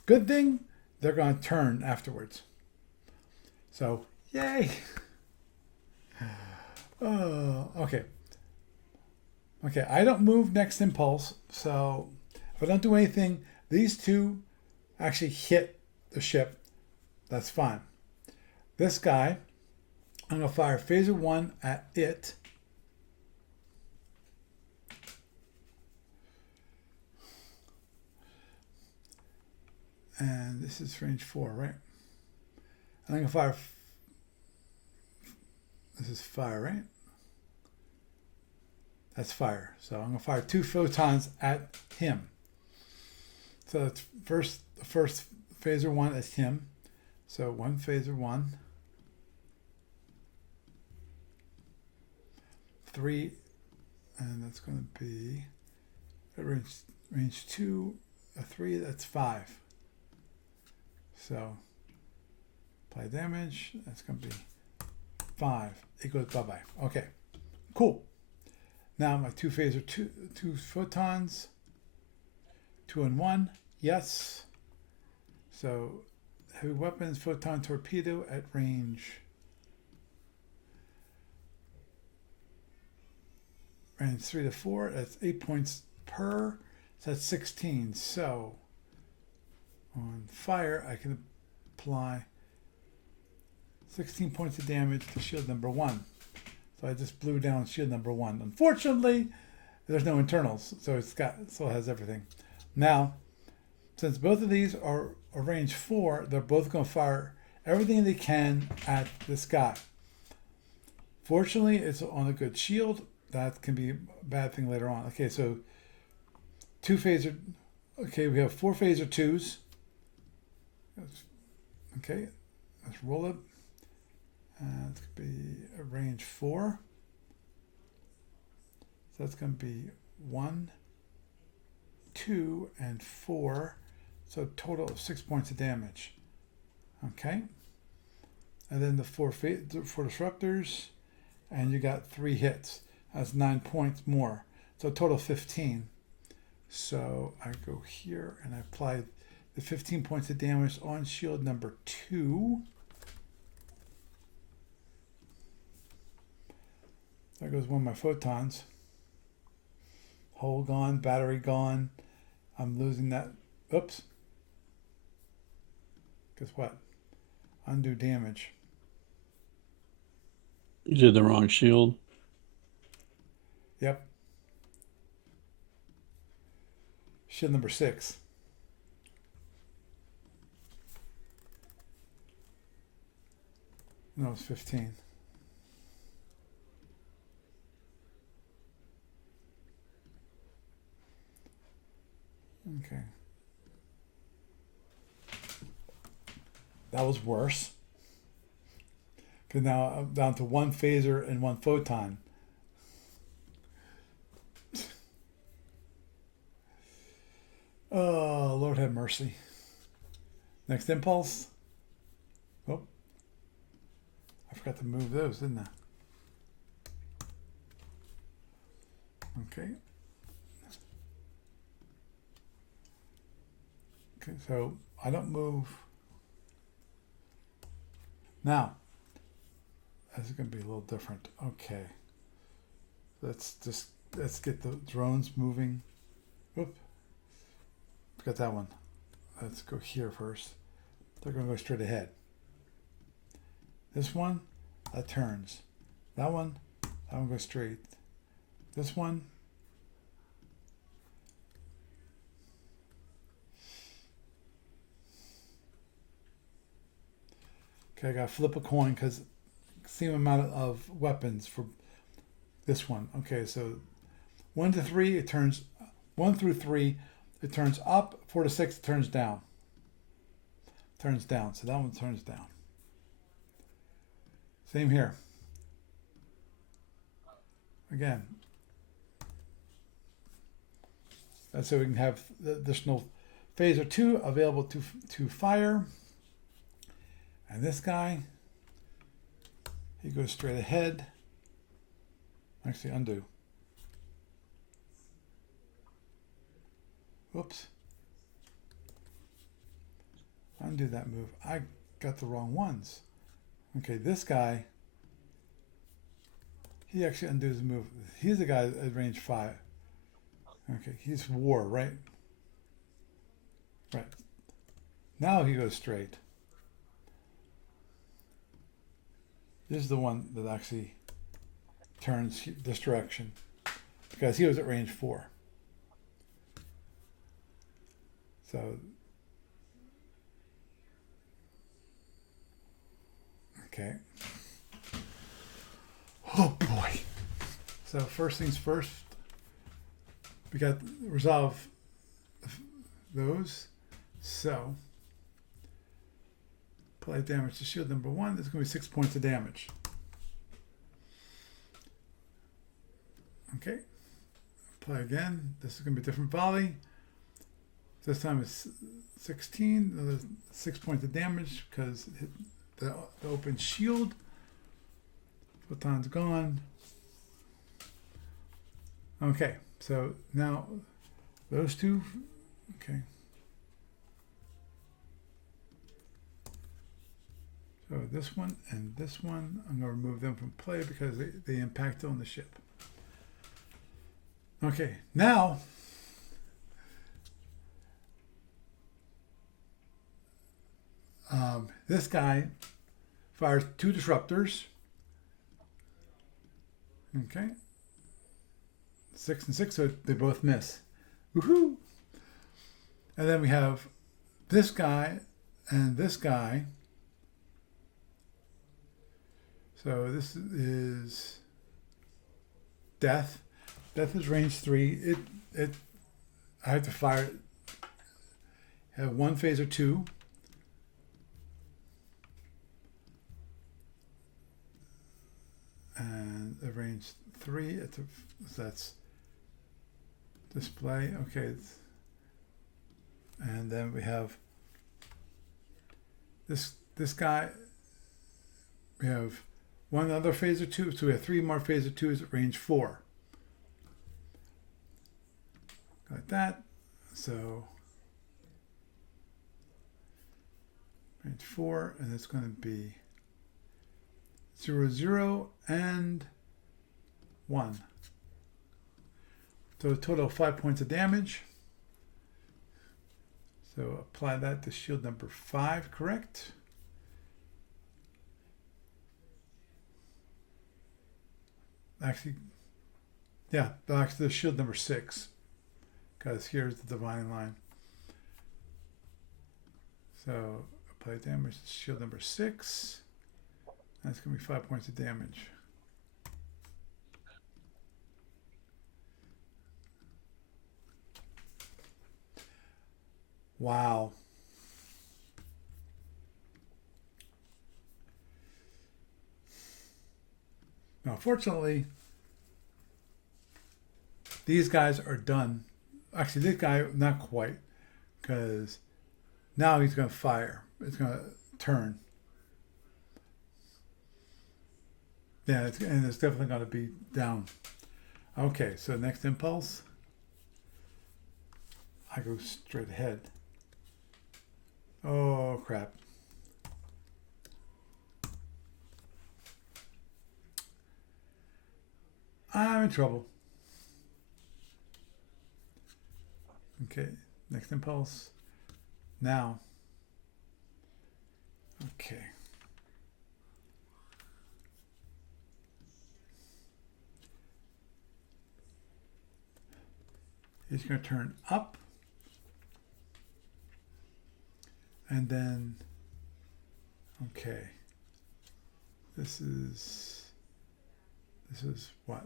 Good thing, they're going to turn afterwards. So, yay! Okay. Okay, I don't move next impulse, so if I don't do anything, these two actually hit the ship. That's fine. This guy, I'm going to fire phaser 1 at it. And this is range 4, right? I'm going to fire. This is fire, right? That's fire. So I'm going to fire 2 photons at him. So that's the first phaser 1 is him. So 1 phaser 1. 3, and that's going to be at range 2, a 3, that's 5. So apply damage, that's going to be 5. It goes bye-bye. Okay, cool. Now my 2 phaser, 2 photons, 2 and 1, yes. So heavy weapons, photon torpedo at range 3 to 4, that's 8 points per, so that's 16. So on fire, I can apply 16 points of damage to shield number 1. So I just blew down shield number 1. Unfortunately, there's no internals, so it still has everything. Now, since both of these are range 4, they're both going to fire everything they can at this guy. Fortunately, it's on a good shield. That can be a bad thing later on. Okay, so 2 phaser. Okay, we have 4 phaser 2s. Okay, let's roll it. It's going to be a range 4. So that's going to be 1, 2, and 4. So a total of 6 points of damage. Okay. And then the 4 disruptors. And you got 3 hits. That's 9 points more. So a total of 15. So I go here and I apply the 15 points of damage on shield number 2. There goes one of my photons. Hole gone, battery gone. I'm losing that. Oops. Guess what? Undo damage. You did the wrong shield. Yep. Shield number 6. No, it's 15. Okay. That was worse. Because now I'm down to 1 phaser and 1 photon. Oh, Lord have mercy. Next impulse. Oh, I forgot to move those, didn't I? Okay. Okay, so I don't move. Now, this is going to be a little different. Okay. Let's get the drones moving. Oop. Forgot that one. Let's go here first. They're going to go straight ahead. This one, that turns. That one goes straight. This one, okay, I got to flip a coin because same amount of weapons for this one. Okay, so 1 to 3, it turns 1 through 3, it turns up. 4 to 6, it turns down. Turns down. So that one turns down. Same here. Again. That's so we can have the additional phaser 2 available to fire. And this guy, he goes straight ahead. Actually, undo. Whoops. Undo that move. I got the wrong ones. Okay, this guy, he actually undoes the move. He's the guy at range 5. Okay, he's war, right? Right. Now he goes straight. This is the one that actually turns this direction because he was at range 4. So, okay. Oh boy. So first things first, we got to resolve those. So, apply damage to shield number 1. There's going to be 6 points of damage. Okay. Apply again. This is going to be a different volley. This time it's 16. Another 6 points of damage because it hit the open shield. Photon's gone. Okay. So now those two. Okay. So this one and this one, I'm going to remove them from play because they impact on the ship. Okay, now this guy fires 2 disruptors. Okay. 6 and 6, so they both miss. Woohoo! And then we have this guy and this guy. So this is Death. Death is range 3. I have to fire. Have 1 phaser 2. And the range 3. That's display. Okay. And then we have this guy. We have 1 other phaser 2. So we have 3 more phaser 2s at range 4. Like that. So range 4, and it's going to be 0, 0, and 1. So a total of 5 points of damage. So apply that to shield number 5, correct? Actually, yeah, actually the shield number 6, because here's the divine line. So apply damage to shield number 6. That's going to be 5 points of damage. Wow. Now, fortunately, these guys are done. Actually, this guy, not quite, because now he's going to fire. It's going to turn. Yeah, and it's definitely going to be down. Okay, so next impulse. I go straight ahead. Oh, crap. I'm in trouble. Okay, next impulse. Now. Okay. He's going to turn up. And then, okay. This is what?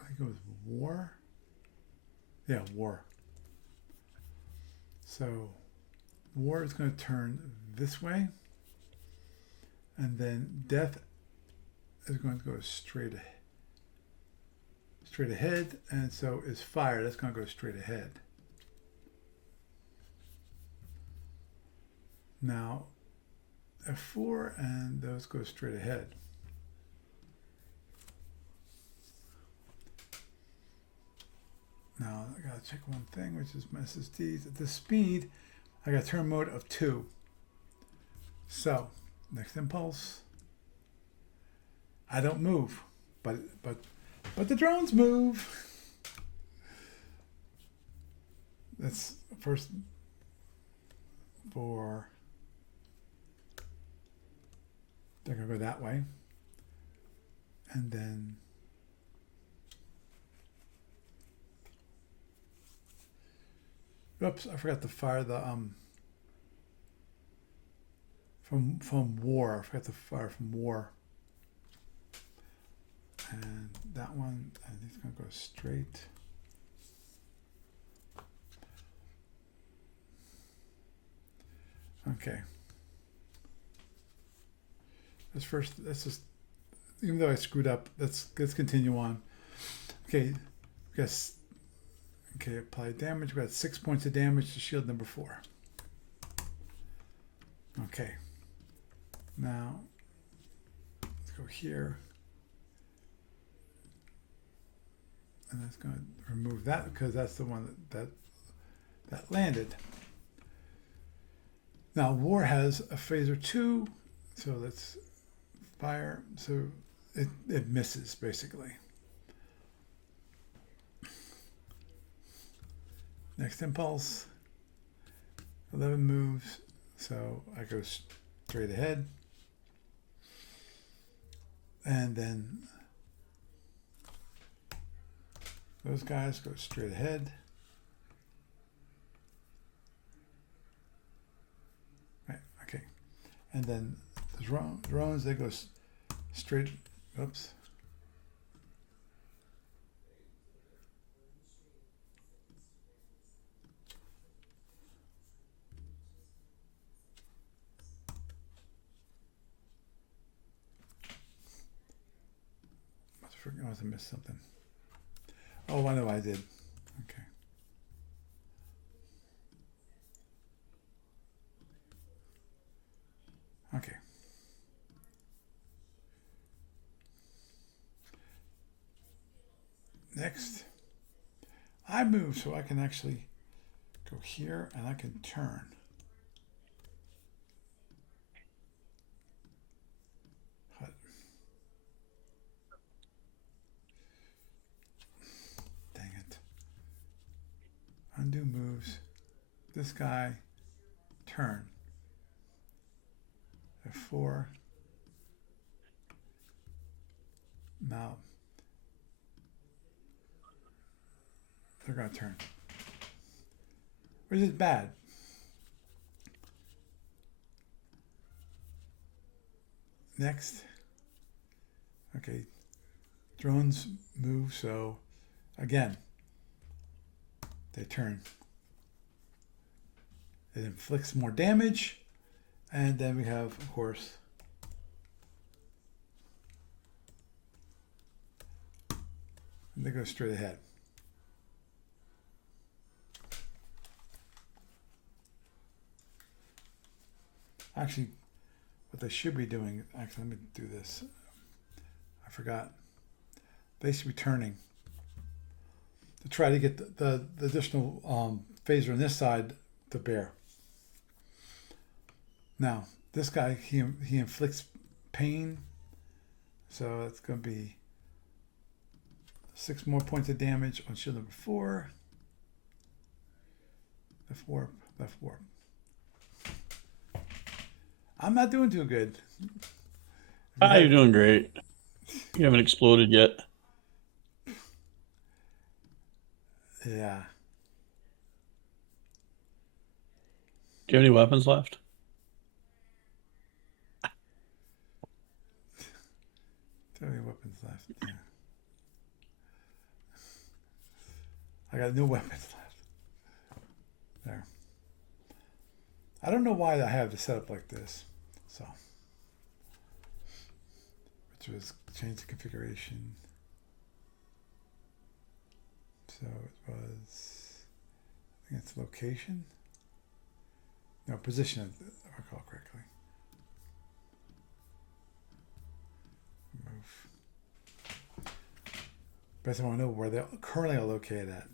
I think it was war. Yeah, war. So war is going to turn this way, and then death is going to go straight ahead, and so is fire. That's going to go straight ahead. Now F4, and those go straight ahead. Now I gotta check one thing, which is my SSDs. At this speed, I got turn mode of 2. So next impulse. I don't move, but the drones move. That's first for. They're gonna go that way, and then. Oops, I forgot to fire the from war. I forgot to fire from war. And that one, and he's gonna go straight. Okay. Let's just, even though I screwed up, let's continue on. Okay, guess. Okay, apply damage. We got 6 points of damage to shield number 4. Okay. Now, let's go here. And that's going to remove that because that's the one that landed. Now, war has a phaser 2, so let's fire. So it misses, basically. Next impulse, 11 moves, so I go straight ahead. And then those guys go straight ahead. Right, okay. And then the drones, they go straight, oops. I must have missed something. Oh, I know I did. Okay. Okay. Next, I move so I can actually go here and I can turn. Dang it. Undo moves. This guy, turn. F4. Now, they're going to turn. Which is bad. Next. Okay. Drones move, so again, they turn. It inflicts more damage. And then we have, of course, and they go straight ahead. Actually, what they should be doing, actually, let me do this. I forgot. They should be turning to try to get the additional phaser on this side to bear. Now, this guy, he inflicts pain, so it's going to be 6 more points of damage on shield number 4. Left warp, left warp. I'm not doing too good. You're doing great. You haven't exploded yet. Yeah. Do you have any weapons left? Too many weapons left. Yeah. I got no weapons left. There. I don't know why I have the setup like this. So, which was change the configuration. So it was, I think it's location. No, position, if I recall correctly. Move. But I want to know where they currently are located at.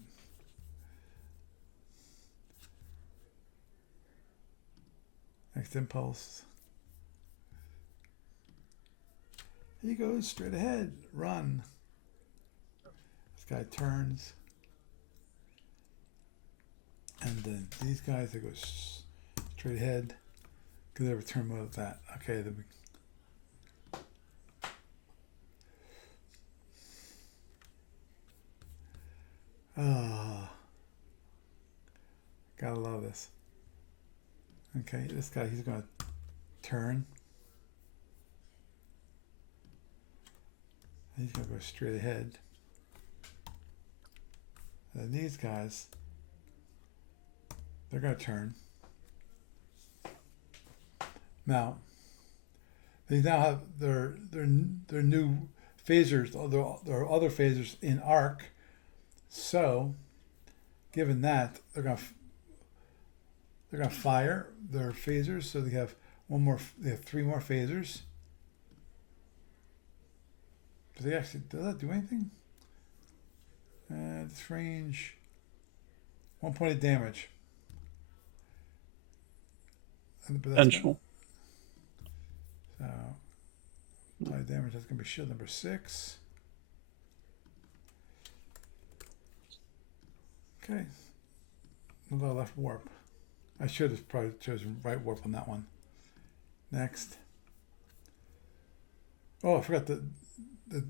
Next impulse. He goes straight ahead. Run. This guy turns. And then these guys, they go straight ahead. Because they return mode of that. Okay, then we. Gotta love this. Okay, this guy, he's going to turn. He's going to go straight ahead. And then these guys, they're going to turn. Now, they now have their new phasers, there are other phasers in arc. So, given that, they're going to fire their phasers. So they have they have 3 more phasers. Do they actually, does that do anything? This range, 1 point of damage. Potential. So, damage, that's going to be shield number 6. Okay. What about left warp? I should have probably chosen right warp on that one. Next. Oh, I forgot the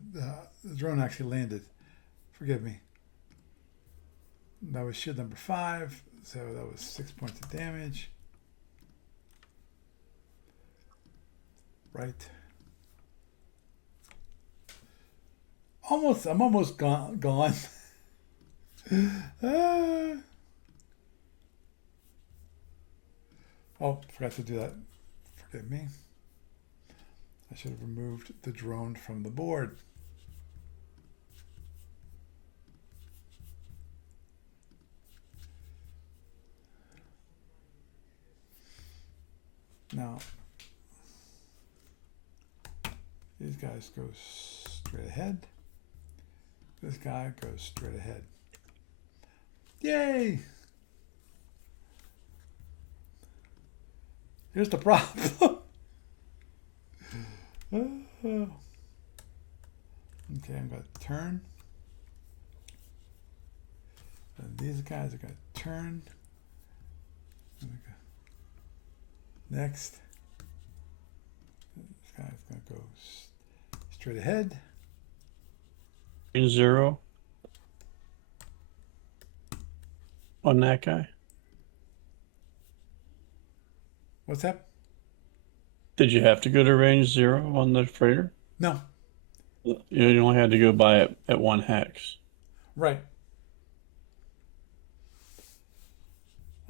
drone actually landed. Forgive me. That was shield number 5, so that was 6 points of damage. Right. I'm almost gone. Oh, forgot to do that. Forgive me. I should have removed the drone from the board. Now, these guys go straight ahead. This guy goes straight ahead. Yay! Here's the problem. Okay, I'm going to turn. And these guys are going to turn. Next. This guy's going to go straight ahead. 0 on that guy. What's that? Did you have to go to range 0 on the freighter? No. You only had to go by it at 1 hex. Right.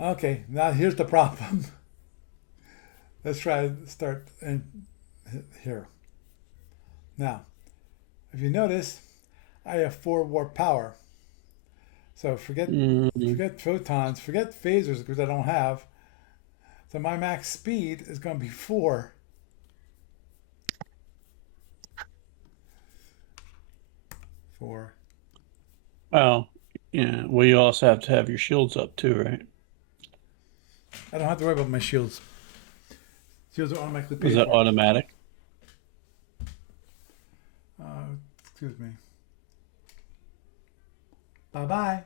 Okay, now here's the problem. Let's try to start here. Now, if you notice, I have 4 warp power. So forget photons, forget phasers because I don't have. So my max speed is going to be 4. Well, yeah. Well, you also have to have your shields up too, right? I don't have to worry about my shields. Shields are automatically paid Is that for. automatic? Excuse me. Bye-bye.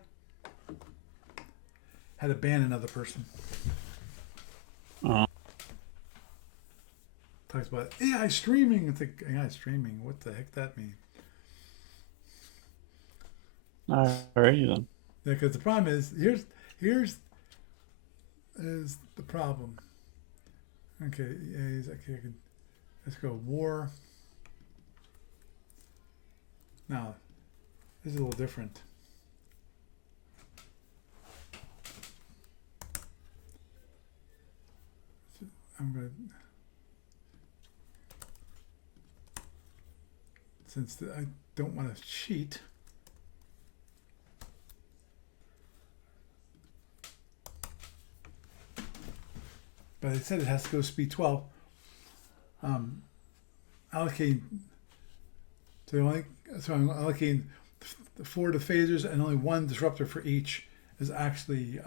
Had to ban another person. Talks about AI streaming. It's like AI streaming. What the heck that mean? Alrighty then. Yeah, because the problem is here's is the problem. Okay, yeah, okay. Let's go war. Now, this is a little different. I'm gonna, since I don't want to cheat. But it said it has to go speed 12. Allocate. So I'm allocating 4 to phasers and only 1 disruptor for each is actually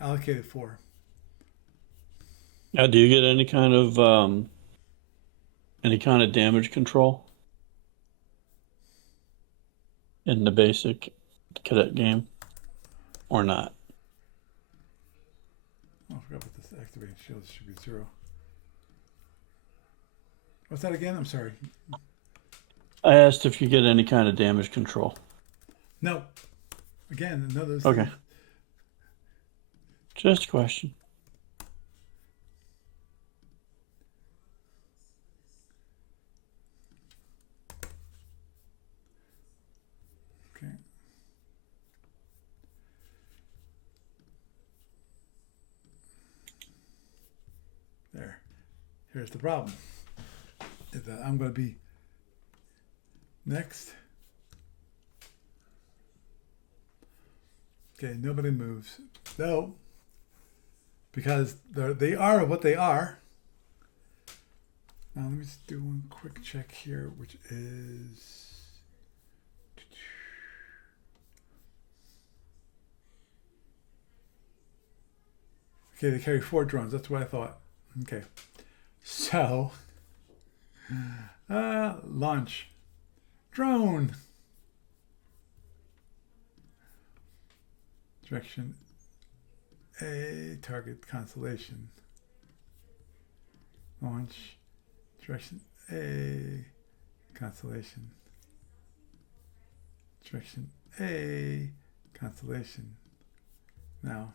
allocated for. Now, do you get any kind of damage control in the basic cadet game, or not? Oh, I forgot about this. Activating shields should be 0. What's that again? I'm sorry. I asked if you get any kind of damage control. No. Again, another. Okay. Just a question. Okay. There. Here's the problem. Is that I'm going to be next. Okay, nobody moves. So, because they are what they are. Now let me just do one quick check here, which is okay. They carry 4 drones. That's what I thought. Okay, so launch drone. Direction A, target constellation. Launch direction A, constellation. Direction A, constellation. Now,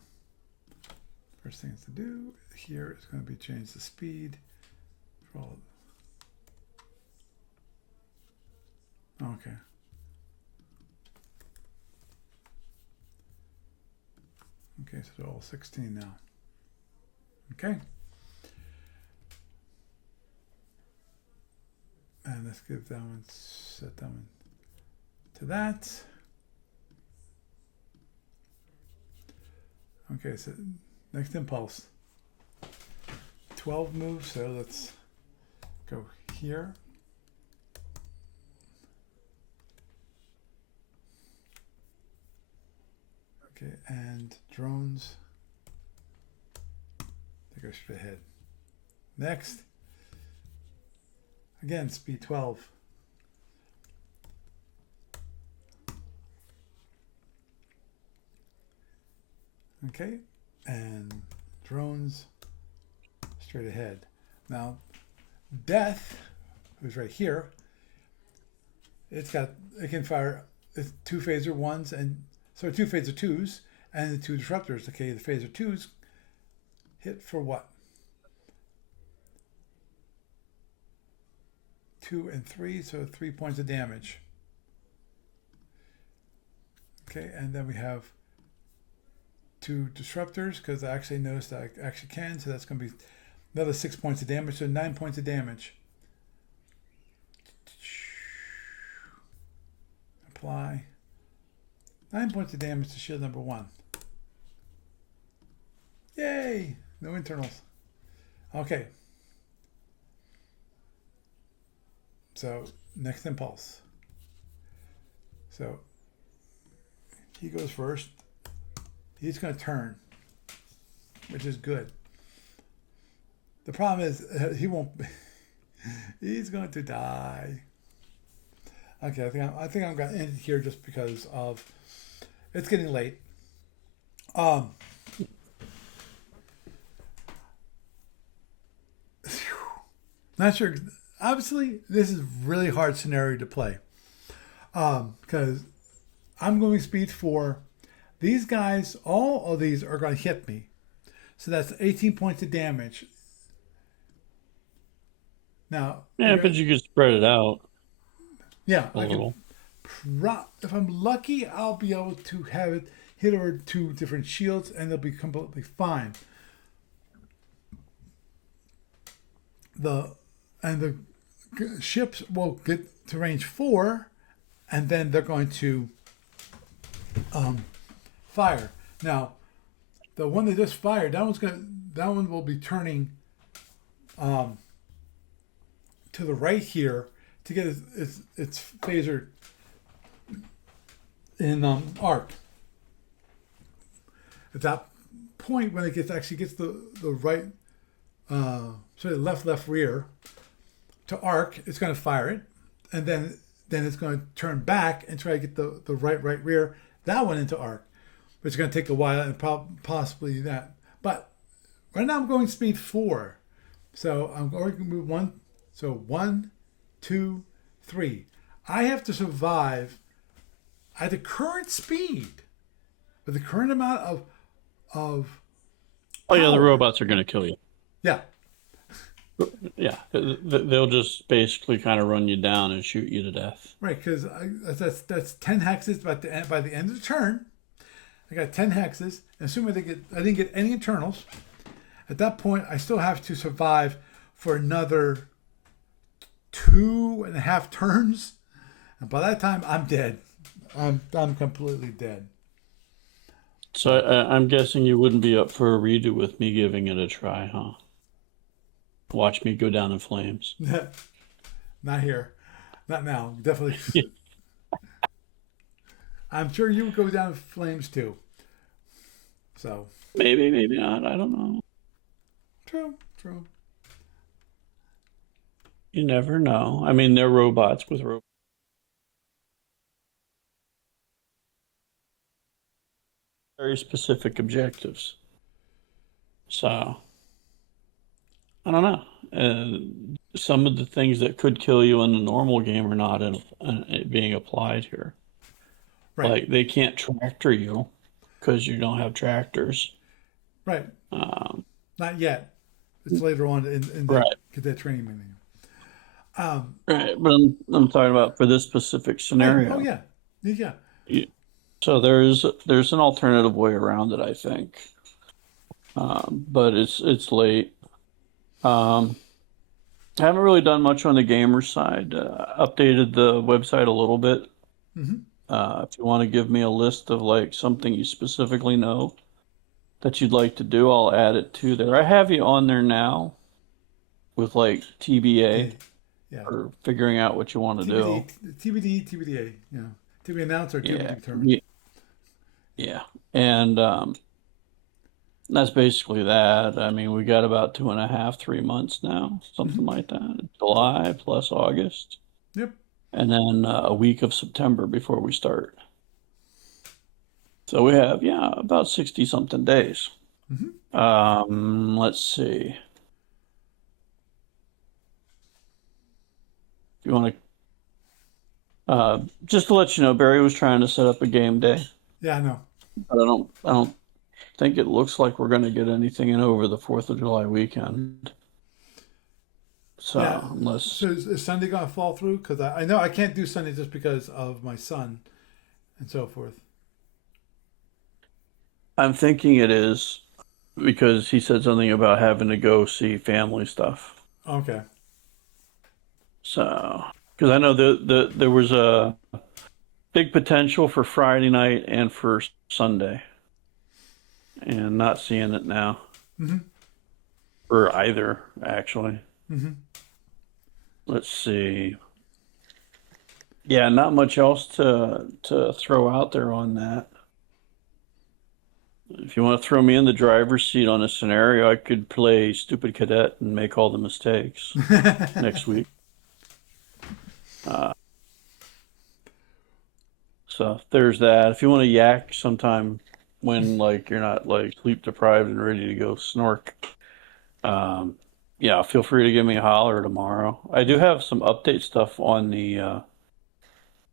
first thing to do here is going to be change the speed for all of them. Okay. Okay, so they're all 16 now. Okay. And let's give that one, set that one to that. Okay, so next impulse. 12 moves, so let's go here. Okay, and drones, they go straight ahead. Next, again, speed 12. Okay, and drones straight ahead. Now, Death, who's right here, it can fire two phaser ones and so two phaser twos and the two disruptors. Okay, the phaser twos hit for what? 2 and 3, so 3 points of damage. Okay, and then we have two disruptors because I actually noticed that I actually can, so that's going to be another 6 points of damage, so 9 points of damage. Apply. 9 points of damage to shield number 1. Yay! No internals. Okay. So, next impulse. So, he goes first. He's going to turn, which is good. The problem is he won't. He's going to die. Okay, I think I'm going to end it here just because of it's getting late. Not sure. Obviously, this is a really hard scenario to play because I'm going speed 4. These guys, all of these are going to hit me. So that's 18 points of damage. Now, Yeah, but you could spread it out yeah, a little. If I'm lucky, I'll be able to have it hit over 2 different shields and they'll be completely fine. The ships will get to range 4 and then they're going to fire. Now, the one they just fired, that one will be turning to the right here to get its phaser in arc. At that point, when it actually gets the right, left rear to arc, it's going to fire it, and then it's going to turn back and try to get the right rear, that one into arc. But it's going to take a while and possibly that. But right now I'm going speed 4. So I'm going to move 1. So 1, 2, 3. I have to survive at the current speed with the current amount of Oh yeah, the power. robots are going to kill you. Yeah. Yeah, they'll just basically kind of run you down and shoot you to death. Right, because that's 10 hexes by the end of the turn. I got 10 hexes. Assuming I didn't get any internals. At that point, I still have to survive for another 2.5 turns, and by that time, I'm dead. I'm completely dead. So I'm guessing you wouldn't be up for a redo with me giving it a try, huh? Watch me go down in flames. Not here. Not now. Definitely. I'm sure you would go down in flames too. So. Maybe, maybe not. I don't know. True. You never know. I mean, they're robots with very specific objectives. So, I don't know. Some of the things that could kill you in the normal game are not being applied here. Right. Like they can't tractor you because you don't have tractors. Right. Um, Not yet. It's later on in the right, cadet training manual. Um, right. But I'm talking about for this specific right. Oh scenario. yeah. Yeah. You- So there's an alternative way around it, I think. But it's late. Um, I haven't really done much on the gamer side. Updated the website a little bit. Hmm. If you want to give me a list of like something you specifically know that you'd like to do, I'll add it to there. I have you on there now with like TBA Yeah. Yeah. or figuring out what you want to do. TBD. TBD. TBDA. You know, to be announced or to be Yeah, determined. yeah. And that's basically that. I mean, we got about 2.5, 3 months now, something Hmm. like that. July plus August, Yep. and then a week of September before we start. So we have, yeah, about 60 something days. Hmm. Let's see. If you want to, just to let you know, Barry was trying to set up a game day, Yeah. I know. but I don't think it looks like we're going to get anything in over the 4th of July weekend. Yeah. So unless So is Sunday gonna fall through? Because I know I can't do Sunday just because of my son and so forth. I'm thinking it is because he said something about having to go see family stuff. Okay. So, because I know there was a big potential for Friday night and for Sunday, and not seeing it now, Hmm. or either, actually. Hmm. Let's see. Yeah, not much else to throw out there on that. If you want to throw me in the driver's seat on a scenario, I could play stupid cadet and make all the mistakes next week. Uh, so there's that. If you want to yak sometime when like you're not like sleep deprived and ready to go snork, um, yeah, feel free to give me a holler tomorrow. I do have some update stuff on the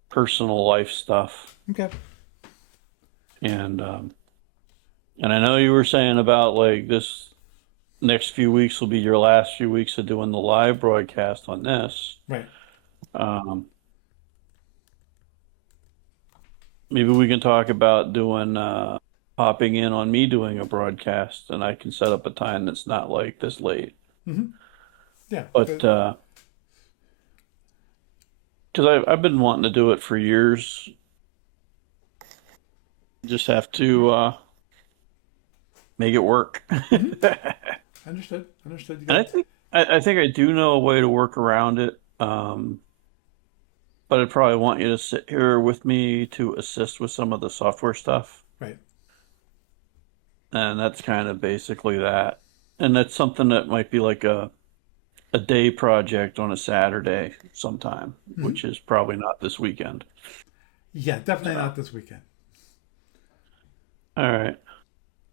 personal life stuff, Okay. and and I know you were saying about like this next few weeks will be your last few weeks of doing the live broadcast on this. Right. Um, maybe we can talk about doing popping in on me doing a broadcast, and I can set up a time that's not like this late. Hmm. Yeah. But because I've been wanting to do it for years, just have to make it work. Hmm. Understood. Understood. You And I got. think I think I do know a way to work around it. But I'd probably want you to sit here with me to assist with some of the software stuff. Right. And that's kind of basically that. And that's something that might be like a day project on a Saturday sometime, Hmm. which is probably not this weekend. Yeah. Definitely So, not this weekend. all right.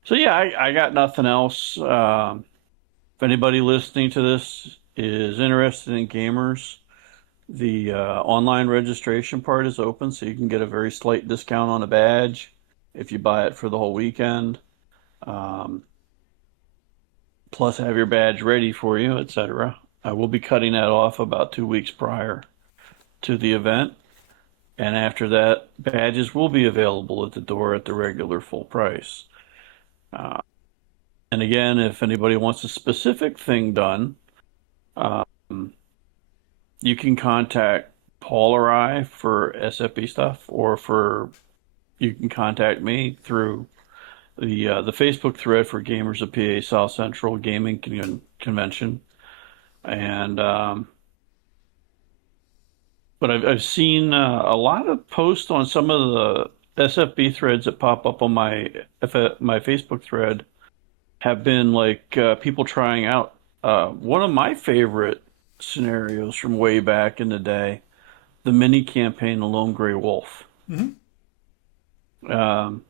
So yeah, I got nothing else. If anybody listening to this is interested in gamers, the online registration part is open, so you can get a very slight discount on a badge if you buy it for the whole weekend. Um, Plus, have your badge ready for you, etc. I will be cutting that off about 2 weeks prior to the event, and after that, badges will be available at the door at the regular full price. Uh, and again, if anybody wants a specific thing done, um, you can contact Paul or I for SFB stuff, or for you can contact me through the Facebook thread for Gamers of PA South Central Gaming Convention, and but I've seen a lot of posts on some of the SFB threads that pop up on my Facebook thread have been like people trying out one of my favorite scenarios from way back in the day, the mini campaign, The Lone Gray Wolf. Hmm. Um,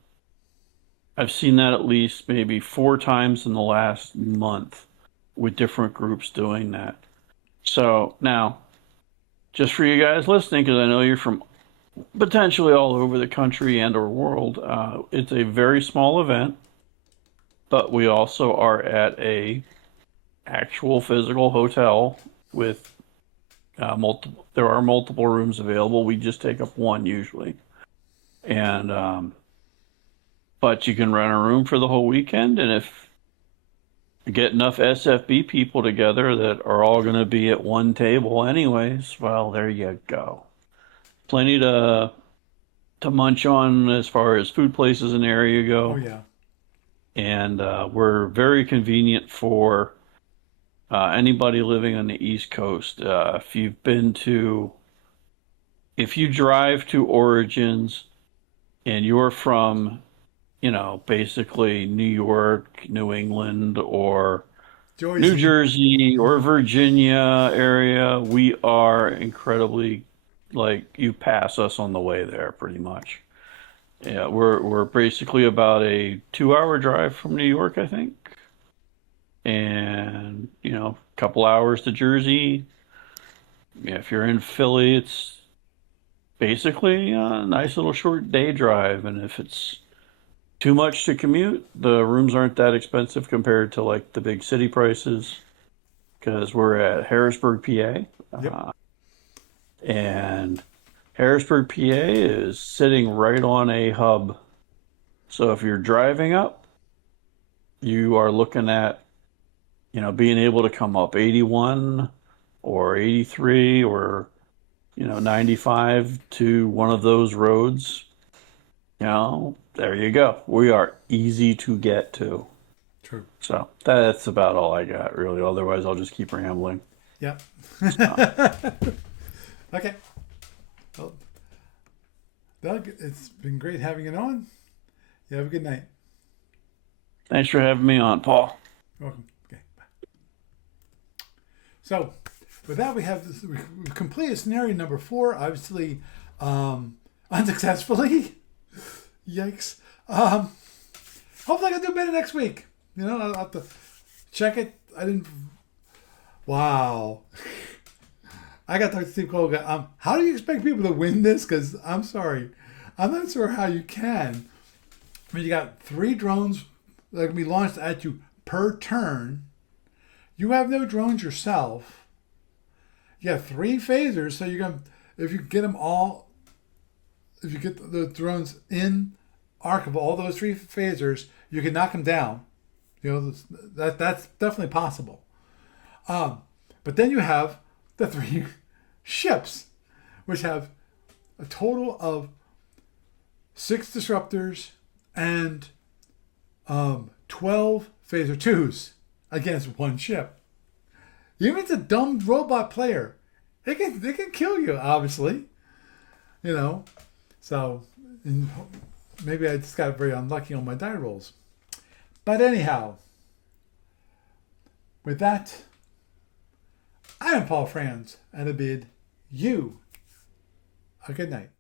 I've seen that at least maybe 4 times in the last month, with different groups doing that. So now, just for you guys listening, because I know you're from potentially all over the country and or world, it's a very small event, but we also are at a actual physical hotel with multiple. There are multiple rooms available. We just take up one usually, and but you can rent a room for the whole weekend, and if you get enough SFB people together that are all going to be at one table anyways, well, there you go. Plenty to munch on as far as food places in the area Oh go, yeah. and we're very convenient for anybody living on the East Coast. If you drive to Origins and you're from, basically New York, New England, or New Joyzy. Jersey or Virginia area, we are incredibly, like, you pass us on the way there pretty much. Yeah, we're basically about a 2 hour drive from New York, I think. And, a couple hours to Jersey. Yeah, if you're in Philly, it's basically a nice little short day drive. And if it's too much to commute, the rooms aren't that expensive compared to like the big city prices because we're at Harrisburg, PA. Yep. And Harrisburg, PA is sitting right on a hub. So if you're driving up, you are looking at, being able to come up 81 or 83 or, 95 to one of those roads. There you go. We are easy to get to. True. So that's about all I got, really. Otherwise, I'll just keep rambling. Yep. So, Okay. Well, Doug, it's been great having you on. You have a good night. thanks for having me on, Paul. You're welcome. Okay. Bye. So, with that, we've completed scenario number 4. Obviously, unsuccessfully. Yikes. Hopefully, I can do better next week. I'll have to check it. I didn't. Wow. I got to talk to Steve Cole. How do you expect people to win this? Because I'm sorry, I'm not sure how you can. I mean, you got 3 drones that can be launched at you per turn. You have no drones yourself. You have 3 phasers, so you're gonna if you get them all, if you get the drones in arc of all those 3 phasers, you can knock them down. That's definitely possible. But then you have the 3 ships, which have a total of 6 disruptors and 12 phaser 2s against 1 ship. Even if it's a dumb robot player, they can kill you, obviously. So maybe I just got very unlucky on my die rolls. But anyhow, with that, I am Paul Franz, and I bid you a good night.